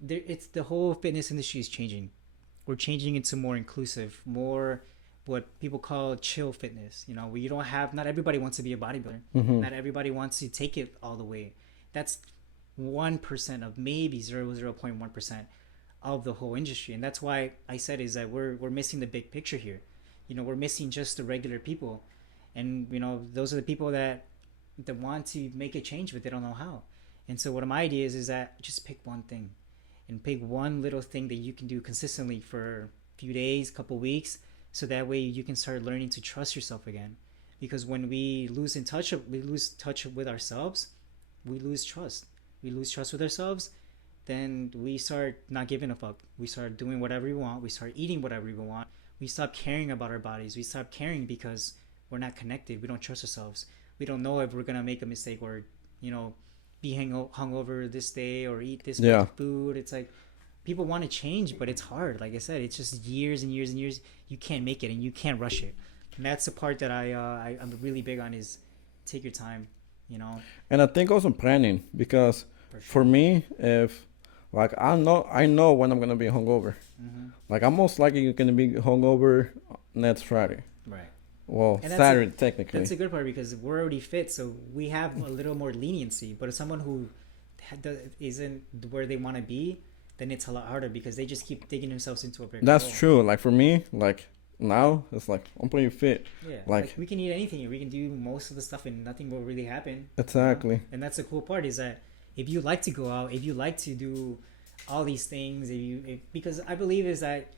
It's the whole fitness industry is changing. We're changing into more inclusive, more what people call chill fitness, where you don't have, not everybody wants to be a bodybuilder. Not everybody wants to take it all the way. That's 1% of maybe 0.1% of the whole industry. And that's why I said is that we're missing the big picture here. We're missing just the regular people. And, those are the people that want to make a change, but they don't know how. And so what my idea is that just pick one thing and pick one little thing that you can do consistently for a few days, couple weeks, so that way you can start learning to trust yourself again. Because when we lose touch with ourselves, we lose trust. We lose trust with ourselves, then we start not giving a fuck. We start doing whatever we want. We start eating whatever we want. We stop caring about our bodies. We stop caring because we're not connected. We don't trust ourselves. We don't know if we're going to make a mistake or, be hungover this day or eat this food. It's like, people want to change, but it's hard. Like I said, it's just years and years and years. You can't make it and you can't rush it. And that's the part that I'm really big on is take your time, And I think also planning, because for me, if Like I know when I'm gonna be hungover. Mm-hmm. Like I'm most likely gonna be hungover next Friday. Right. Well, And Saturday technically. that's a good part because we're already fit, so we have a little more leniency. But if someone who isn't where they want to be, then it's a lot harder because they just keep digging themselves into a bigger That's hole. true. Like for me, like now it's like I'm pretty fit. Yeah, Like we can eat anything, we can do most of the stuff, and nothing will really happen. exactly. And that's the cool part is that if you like to go out, if you like to do all these things, because I believe is that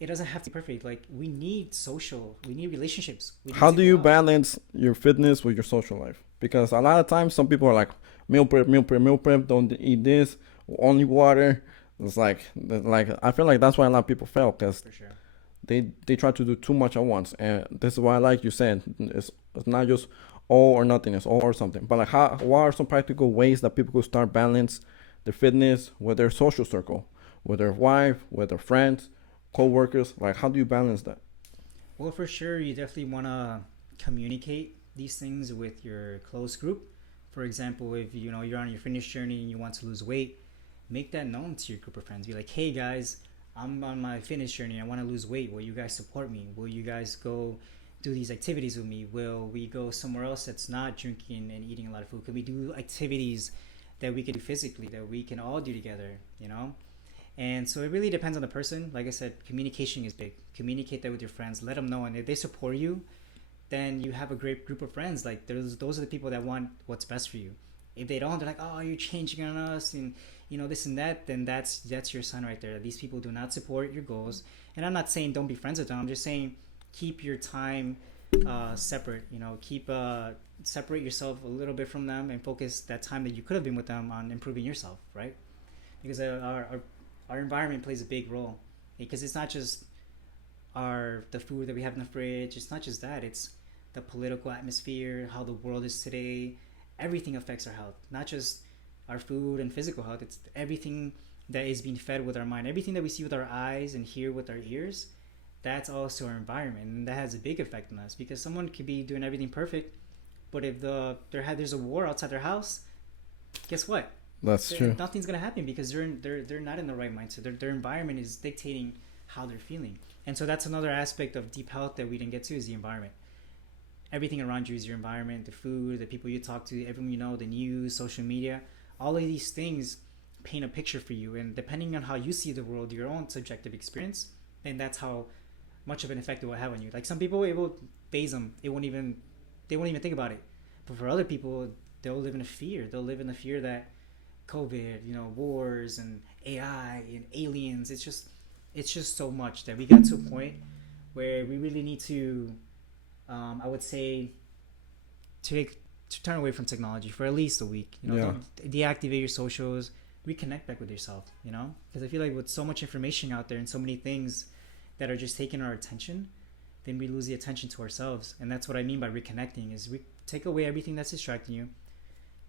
it doesn't have to be perfect. Like we need we need relationships. How do you balance your fitness with your social life? Because a lot of times some people are like meal prep, meal prep, meal prep. Don't eat this. Only water. It's like I feel like that's why a lot of people fail because For sure. they try to do too much at once. And this is why, like you said, it's not just all or nothing. It's all or something. But like, what are some practical ways that people could start balance their fitness with their social circle, with their wife, with their friends, co-workers? Like, how do you balance that? Well, for sure, you definitely want to communicate these things with your close group. For example, if you know you're on your fitness journey and you want to lose weight, make that known to your group of friends. Be like, hey guys, I'm on my fitness journey. I want to lose weight. Will you guys support me? Will you guys go do these activities with me? Will we go somewhere else that's not drinking and eating a lot of food? Can we do activities that we can do physically that we can all do together? You know. And so it really depends on the person. Like I said, communication is big. Communicate that with your friends. Let them know, and if they support you, then you have a great group of friends. Like those are the people that want what's best for you. If they don't, they're like, oh, you're changing on us, and you know this and that. Then that's your sign right there. These people do not support your goals. And I'm not saying don't be friends with them. I'm just saying keep your time separate. You know, separate yourself a little bit from them and focus that time that you could have been with them on improving yourself, right? Because our environment plays a big role, because it's not just the food that we have in the fridge. It's not just that. It's the political atmosphere, how the world is today. Everything affects our health, not just our food and physical health. It's everything that is being fed with our mind, everything that we see with our eyes and hear with our ears. That's also our environment, and that has a big effect on us, because someone could be doing everything perfect, but if there's a war outside their house, guess what? That's true. Nothing's gonna happen because they're not in the right mindset. Their environment is dictating how they're feeling, and so that's another aspect of deep health that we didn't get to, is the environment. Everything around you is your environment: the food, the people you talk to, everyone you know, the news, social media. All of these things paint a picture for you, and depending on how you see the world, your own subjective experience, then that's how much of an effect it will have on you. Like some people, it will phase them. They won't even think about it. But for other people, they'll live in a fear. They'll live in the fear that COVID, wars and AI and aliens. It's just so much that we got to a point where we really need to, I would say, to turn away from technology for at least a week. Don't deactivate your socials. Reconnect back with yourself. Because I feel like with so much information out there and so many things that are just taking our attention, then we lose the attention to ourselves. And that's what I mean by reconnecting, is we take away everything that's distracting you,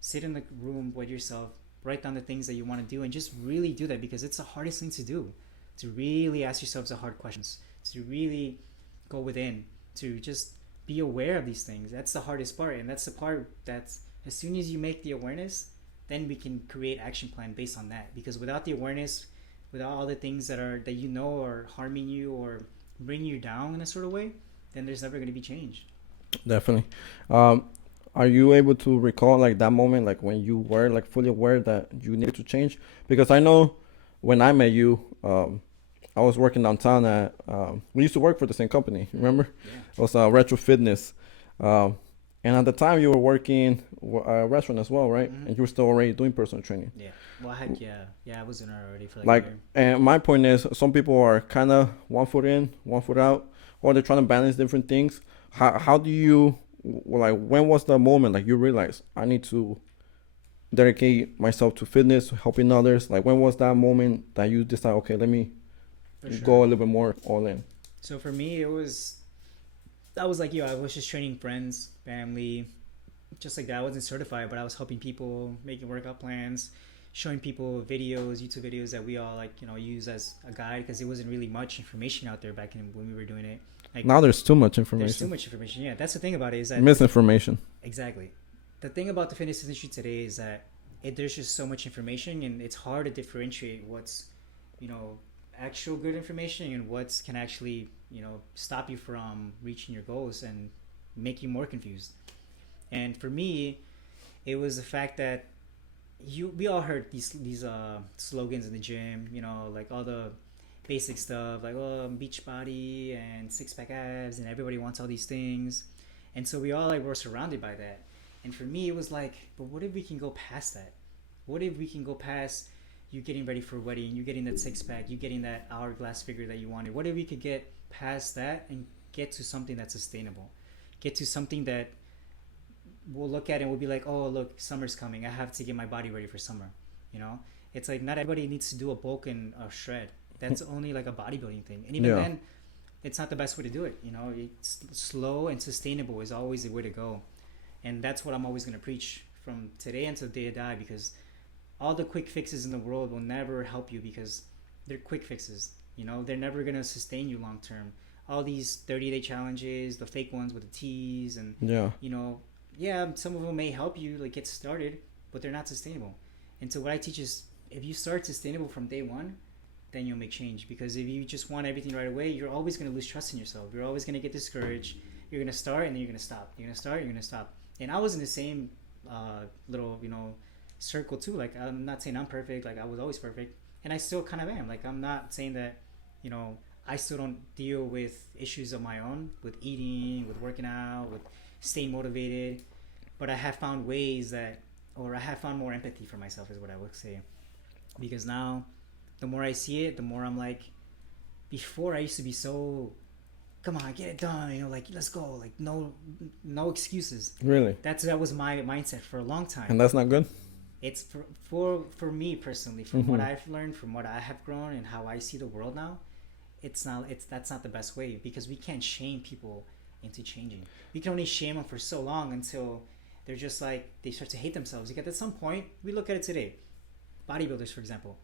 sit in the room with yourself, write down the things that you want to do, and just really do that, because it's the hardest thing to do, to really ask yourselves the hard questions, to really go within, to just be aware of these things. That's the hardest part, and that's the part that's, as soon as you make the awareness, then we can create action plan based on that. Because without the awareness, without all the things that are harming you or bring you down in a sort of way, then there's never going to be change. Definitely. Are you able to recall like that moment, like when you were like fully aware that you needed to change? Because I know when I met you, I was working downtown at, we used to work for the same company, remember? Yeah. It was Retro Fitness. And at the time you were working a restaurant as well, right? Mm-hmm. And you were still already doing personal training. Yeah. Well, I was in there already for like a year. And my point is, some people are kind of one foot in, one foot out, or they're trying to balance different things. How do you, like, when was the moment like you realized I need to dedicate myself to fitness, helping others? Like, when was that moment that you decide, okay, let me go a little bit more all in? So for me, I was like you. I was just training friends, family, just like that. I wasn't certified, but I was helping people, making workout plans, showing people videos, YouTube videos that we all use as a guide, because there wasn't really much information out there back when we were doing it. Like, now there's too much information. There's too much information. Yeah, that's the thing about it, is that misinformation. Exactly. The thing about the fitness industry today is that there's just so much information, and it's hard to differentiate what's, you know, actual good information and what's can actually, you know, stop you from reaching your goals and make you more confused. And for me, it was the fact that we all heard these slogans in the gym, you know, like all the basic stuff like, oh, beach body and six pack abs, and everybody wants all these things. And so we all like were surrounded by that. And for me, it was like, but what if we can go past that? What if we can go past you getting ready for a wedding, you getting that six pack, you getting that hourglass figure that you wanted? What if we could get past that and get to something that's sustainable? Get to something that we'll look at and we'll be like, oh, look, summer's coming. I have to get my body ready for summer. You know, it's like not everybody needs to do a bulk and a shred. That's only like a bodybuilding thing. And even then, it's not the best way to do it. You know, it's slow and sustainable is always the way to go. And that's what I'm always going to preach from today until the day I die, because all the quick fixes in the world will never help you, because they're quick fixes. You know, they're never going to sustain you long term. All these 30-day challenges, the fake ones with the teas, and, you know, some of them may help you like get started, but they're not sustainable. And so what I teach is, if you start sustainable from day one, then you'll make change. Because if you just want everything right away, you're always going to lose trust in yourself. You're always going to get discouraged. You're going to start and then you're going to stop. You're going to start, you're going to stop. And I was in the same little, you know, circle too. Like, I'm not saying I'm perfect. Like, I was always perfect. And I still kind of am. Like, I'm not saying that, you know, I still don't deal with issues of my own, with eating, with working out, with staying motivated. But I have found ways that, or I have found more empathy for myself is what I would say. Because now, the more I see it, the more I'm like, before I used to be so, come on, get it done, you know, like, let's go, like, no excuses. Really? That was my mindset for a long time. And that's not good? It's for me personally, from what I've learned, from what I have grown and how I see the world now, that's not the best way, because we can't shame people into changing. We can only shame them for so long until they're just like, they start to hate themselves. Because at some point, we look at it today. Bodybuilders, for example,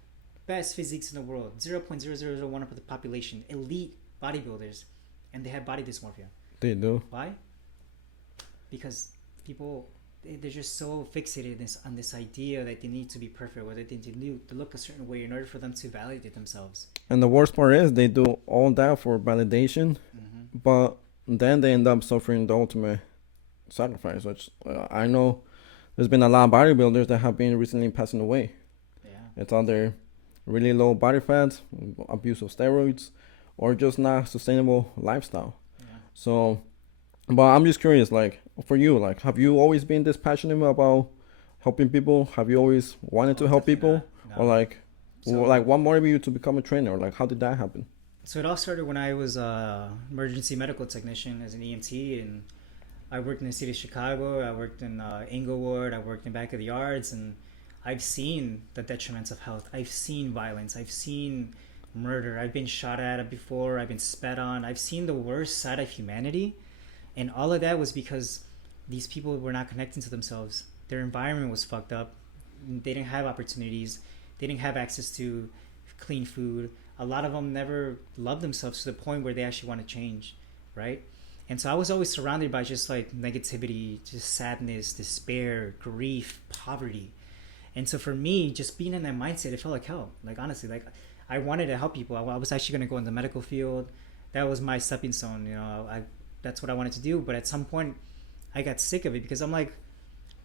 best physiques in the world, 0.0001% of the population, elite bodybuilders, and they have body dysmorphia. They do. Why? Because people, they're just so fixated on this idea that they need to be perfect, or that they need to look a certain way in order for them to validate themselves. And the worst part is they do all that for validation, but then they end up suffering the ultimate sacrifice, which I know there's been a lot of bodybuilders that have been recently passing away. It's either really low body fat, abuse of steroids, or just not sustainable lifestyle. So, but I'm just curious, like, for you, like, have you always been this passionate about helping people? Have you always wanted to help people? No. Or like what motivated you to become a trainer? Or like, how did that happen? So it all started when I was a emergency medical technician as an EMT, and I worked in the city of Chicago. I worked in Inglewood. I worked in back of the yards, and I've seen the detriments of health. I've seen violence. I've seen murder. I've been shot at before. I've been spat on. I've seen the worst side of humanity. And all of that was because these people were not connecting to themselves. Their environment was fucked up. They didn't have opportunities. They didn't have access to clean food. A lot of them never loved themselves to the point where they actually want to change, right? And so I was always surrounded by just like negativity, just sadness, despair, grief, poverty. And so for me, just being in that mindset, it felt like hell. Like, honestly, like, I wanted to help people. I was actually going to go in the medical field. That was my stepping stone. You know, that's what I wanted to do. But at some point, I got sick of it, because I'm like,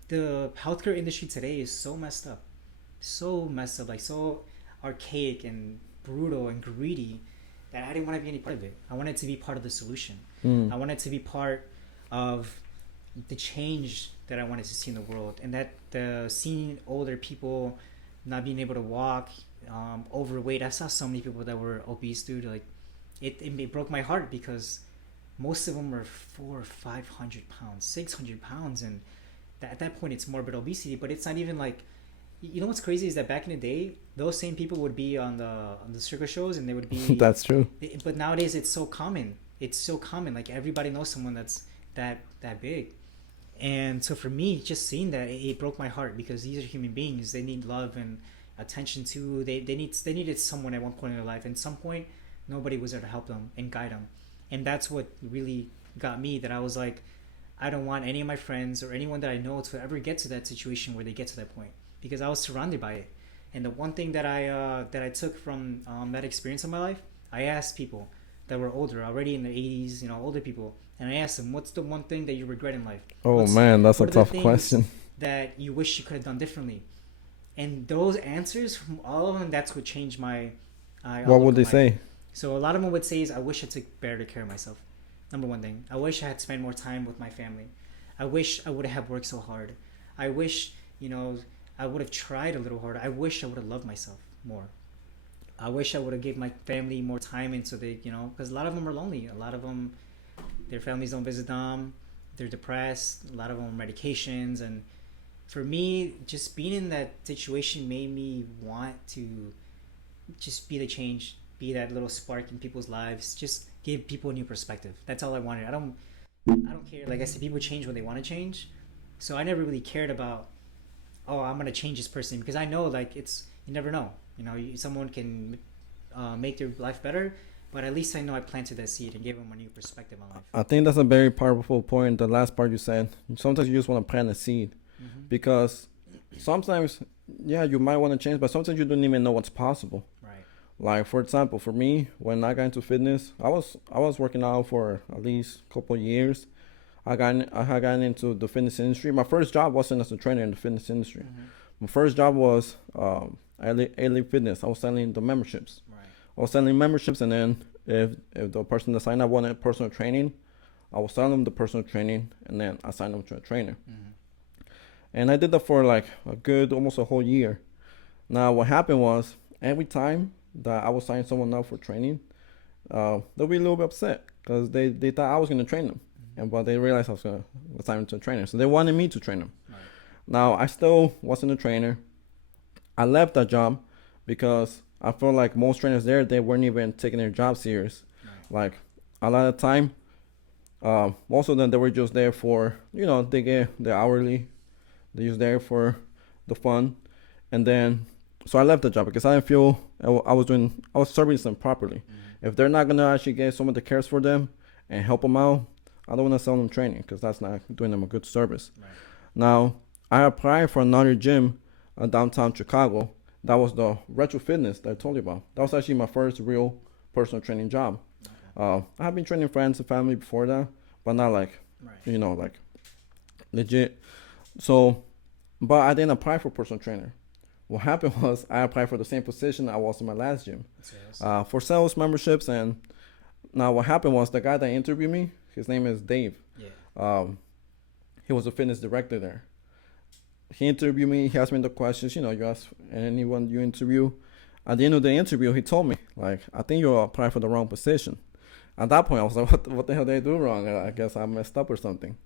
the healthcare industry today is so messed up, like so archaic and brutal and greedy, that I didn't want to be any part of it. I wanted to be part of the solution. I wanted to be part of the change that I wanted to see in the world, and that seeing older people not being able to walk, overweight. I saw so many people that were obese, dude. Like, it broke my heart, because most of them were 400 or 500 pounds, 600 pounds, and at that point it's morbid obesity. But it's not even like, you know what's crazy is that back in the day, those same people would be on the circus shows, and they would be that's true. But nowadays it's so common. Like, everybody knows someone that's that big. And so for me, just seeing that, it broke my heart, because these are human beings. They need love and attention too. They needed someone at one point in their life, and at some point nobody was there to help them and guide them. And that's what really got me, that I was like, I don't want any of my friends or anyone that I know to ever get to that situation where they get to that point. because I was surrounded by it. And the one thing that I took from that experience in my life, I asked people that were older, already in their 80s, older people, and I asked them, what's the one thing that you regret in life? Oh man, that's a tough question. That you wish you could have done differently. And those answers from all of them, that's what changed my what would they say? So a lot of them would say is, I wish I took better care of myself. Number one thing. I wish I had spent more time with my family. I wish I would have worked so hard. I wish, I would have tried a little harder. I wish I would have loved myself more. I wish I would have gave my family more time, and so they, because a lot of them are lonely. A lot of them, their families don't visit them. They're depressed. A lot of them on medications. And for me, just being in that situation made me want to just be the change, be that little spark in people's lives, just give people a new perspective. That's all I wanted. I don't care. Like I said, people change when they want to change. So I never really cared about, oh, I'm going to change this person, because I know, like, you never know. Someone can make their life better, but at least I know I planted that seed and gave them a new perspective on life. I think that's a very powerful point. The last part you said, sometimes you just want to plant a seed, because sometimes, yeah, you might want to change, but sometimes you don't even know what's possible. Right. Like, for example, for me, when I got into fitness, I was working out for at least a couple of years. I had gotten into the fitness industry. My first job wasn't as a trainer in the fitness industry. My first job was Elite Fitness. I was selling the memberships. Right. I was selling memberships, and then if the person that signed up wanted personal training, I was selling them the personal training, and then I signed them to a trainer. And I did that for like almost a whole year. Now, what happened was, every time that I was signing someone up for training, they'll be a little bit upset because they thought I was going to train them. But they realized I was going to assign them to a trainer. So they wanted me to train them. Right. Now, I still wasn't a trainer. I left that job because I felt like most trainers there, they weren't even taking their job serious. Right. Like, a lot of time, most of them, they were just there for, they get their hourly. They're just there for the fun. And then, so I left the job because I didn't feel I was servicing them properly. If they're not going to actually get someone that cares for them and help them out, I don't want to sell them training, because that's not doing them a good service. Right. Now, I applied for another gym downtown Chicago. That was the Retro Fitness that I told you about. That was actually my first real personal training job. Okay. I have been training friends and family before that, but not like, like legit. So, but I didn't apply for personal trainer. What happened was, I applied for the same position I was in my last gym, for sales memberships. And now what happened was, the guy that interviewed me, his name is Dave. Yeah. He was a fitness director there. He interviewed me. He asked me the questions. You ask anyone you interview. At the end of the interview, he told me, like, I think you applied for the wrong position. At that point, I was like, what the hell did I do wrong? I guess I messed up or something.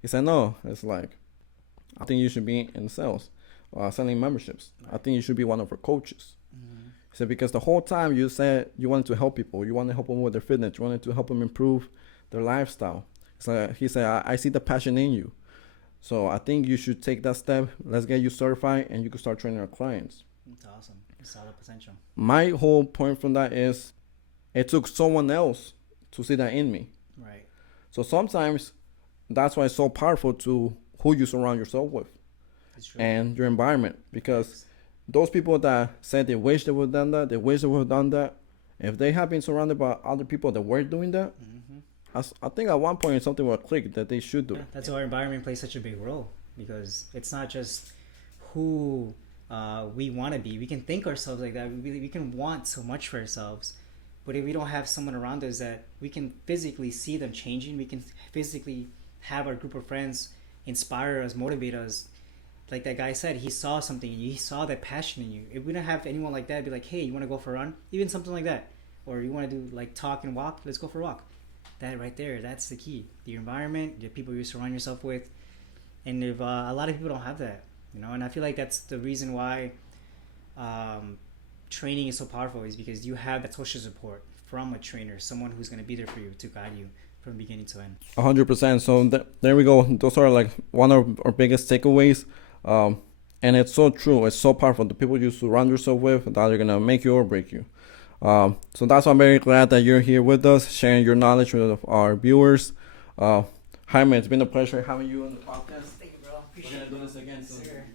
He said, no, it's like, I think you should be in sales, selling memberships. I think you should be one of our coaches. He said, because the whole time you said you wanted to help people. You wanted to help them with their fitness. You wanted to help them improve their lifestyle. So he said, I see the passion in you. So I think you should take that step. Let's get you certified, and you can start training our clients. That's awesome. It's all the potential. My whole point from that is, it took someone else to see that in me. Right. So sometimes that's why it's so powerful to who you surround yourself with and your environment. Because those people that said they wish they would have done that, they wish they would have done that, if they have been surrounded by other people that were doing that, I think at one point something will click that they should do. That's why our environment plays such a big role, because it's not just who we want to be. We can think ourselves like that. We can want so much for ourselves, but if we don't have someone around us that we can physically see them changing, we can physically have our group of friends inspire us, motivate us. Like that guy said, he saw something in you. He saw that passion in you. If we don't have anyone like that, be like, hey, you want to go for a run? Even something like that. Or you want to do like talk and walk? Let's go for a walk. That right there, that's the key. Your environment, the people you surround yourself with. And if a lot of people don't have that, and I feel like that's the reason why training is so powerful, is because you have that social support from a trainer, someone who's going to be there for you to guide you from beginning to end. 100%. So there we go. Those are like one of our biggest takeaways. And it's so true. It's so powerful. The people you surround yourself with, that are going to make you or break you. So that's why I'm very glad that you're here with us, sharing your knowledge with our viewers. Jaime, it's been a pleasure having you on the podcast. Thank you, bro. Appreciate it. We're going to do this again soon.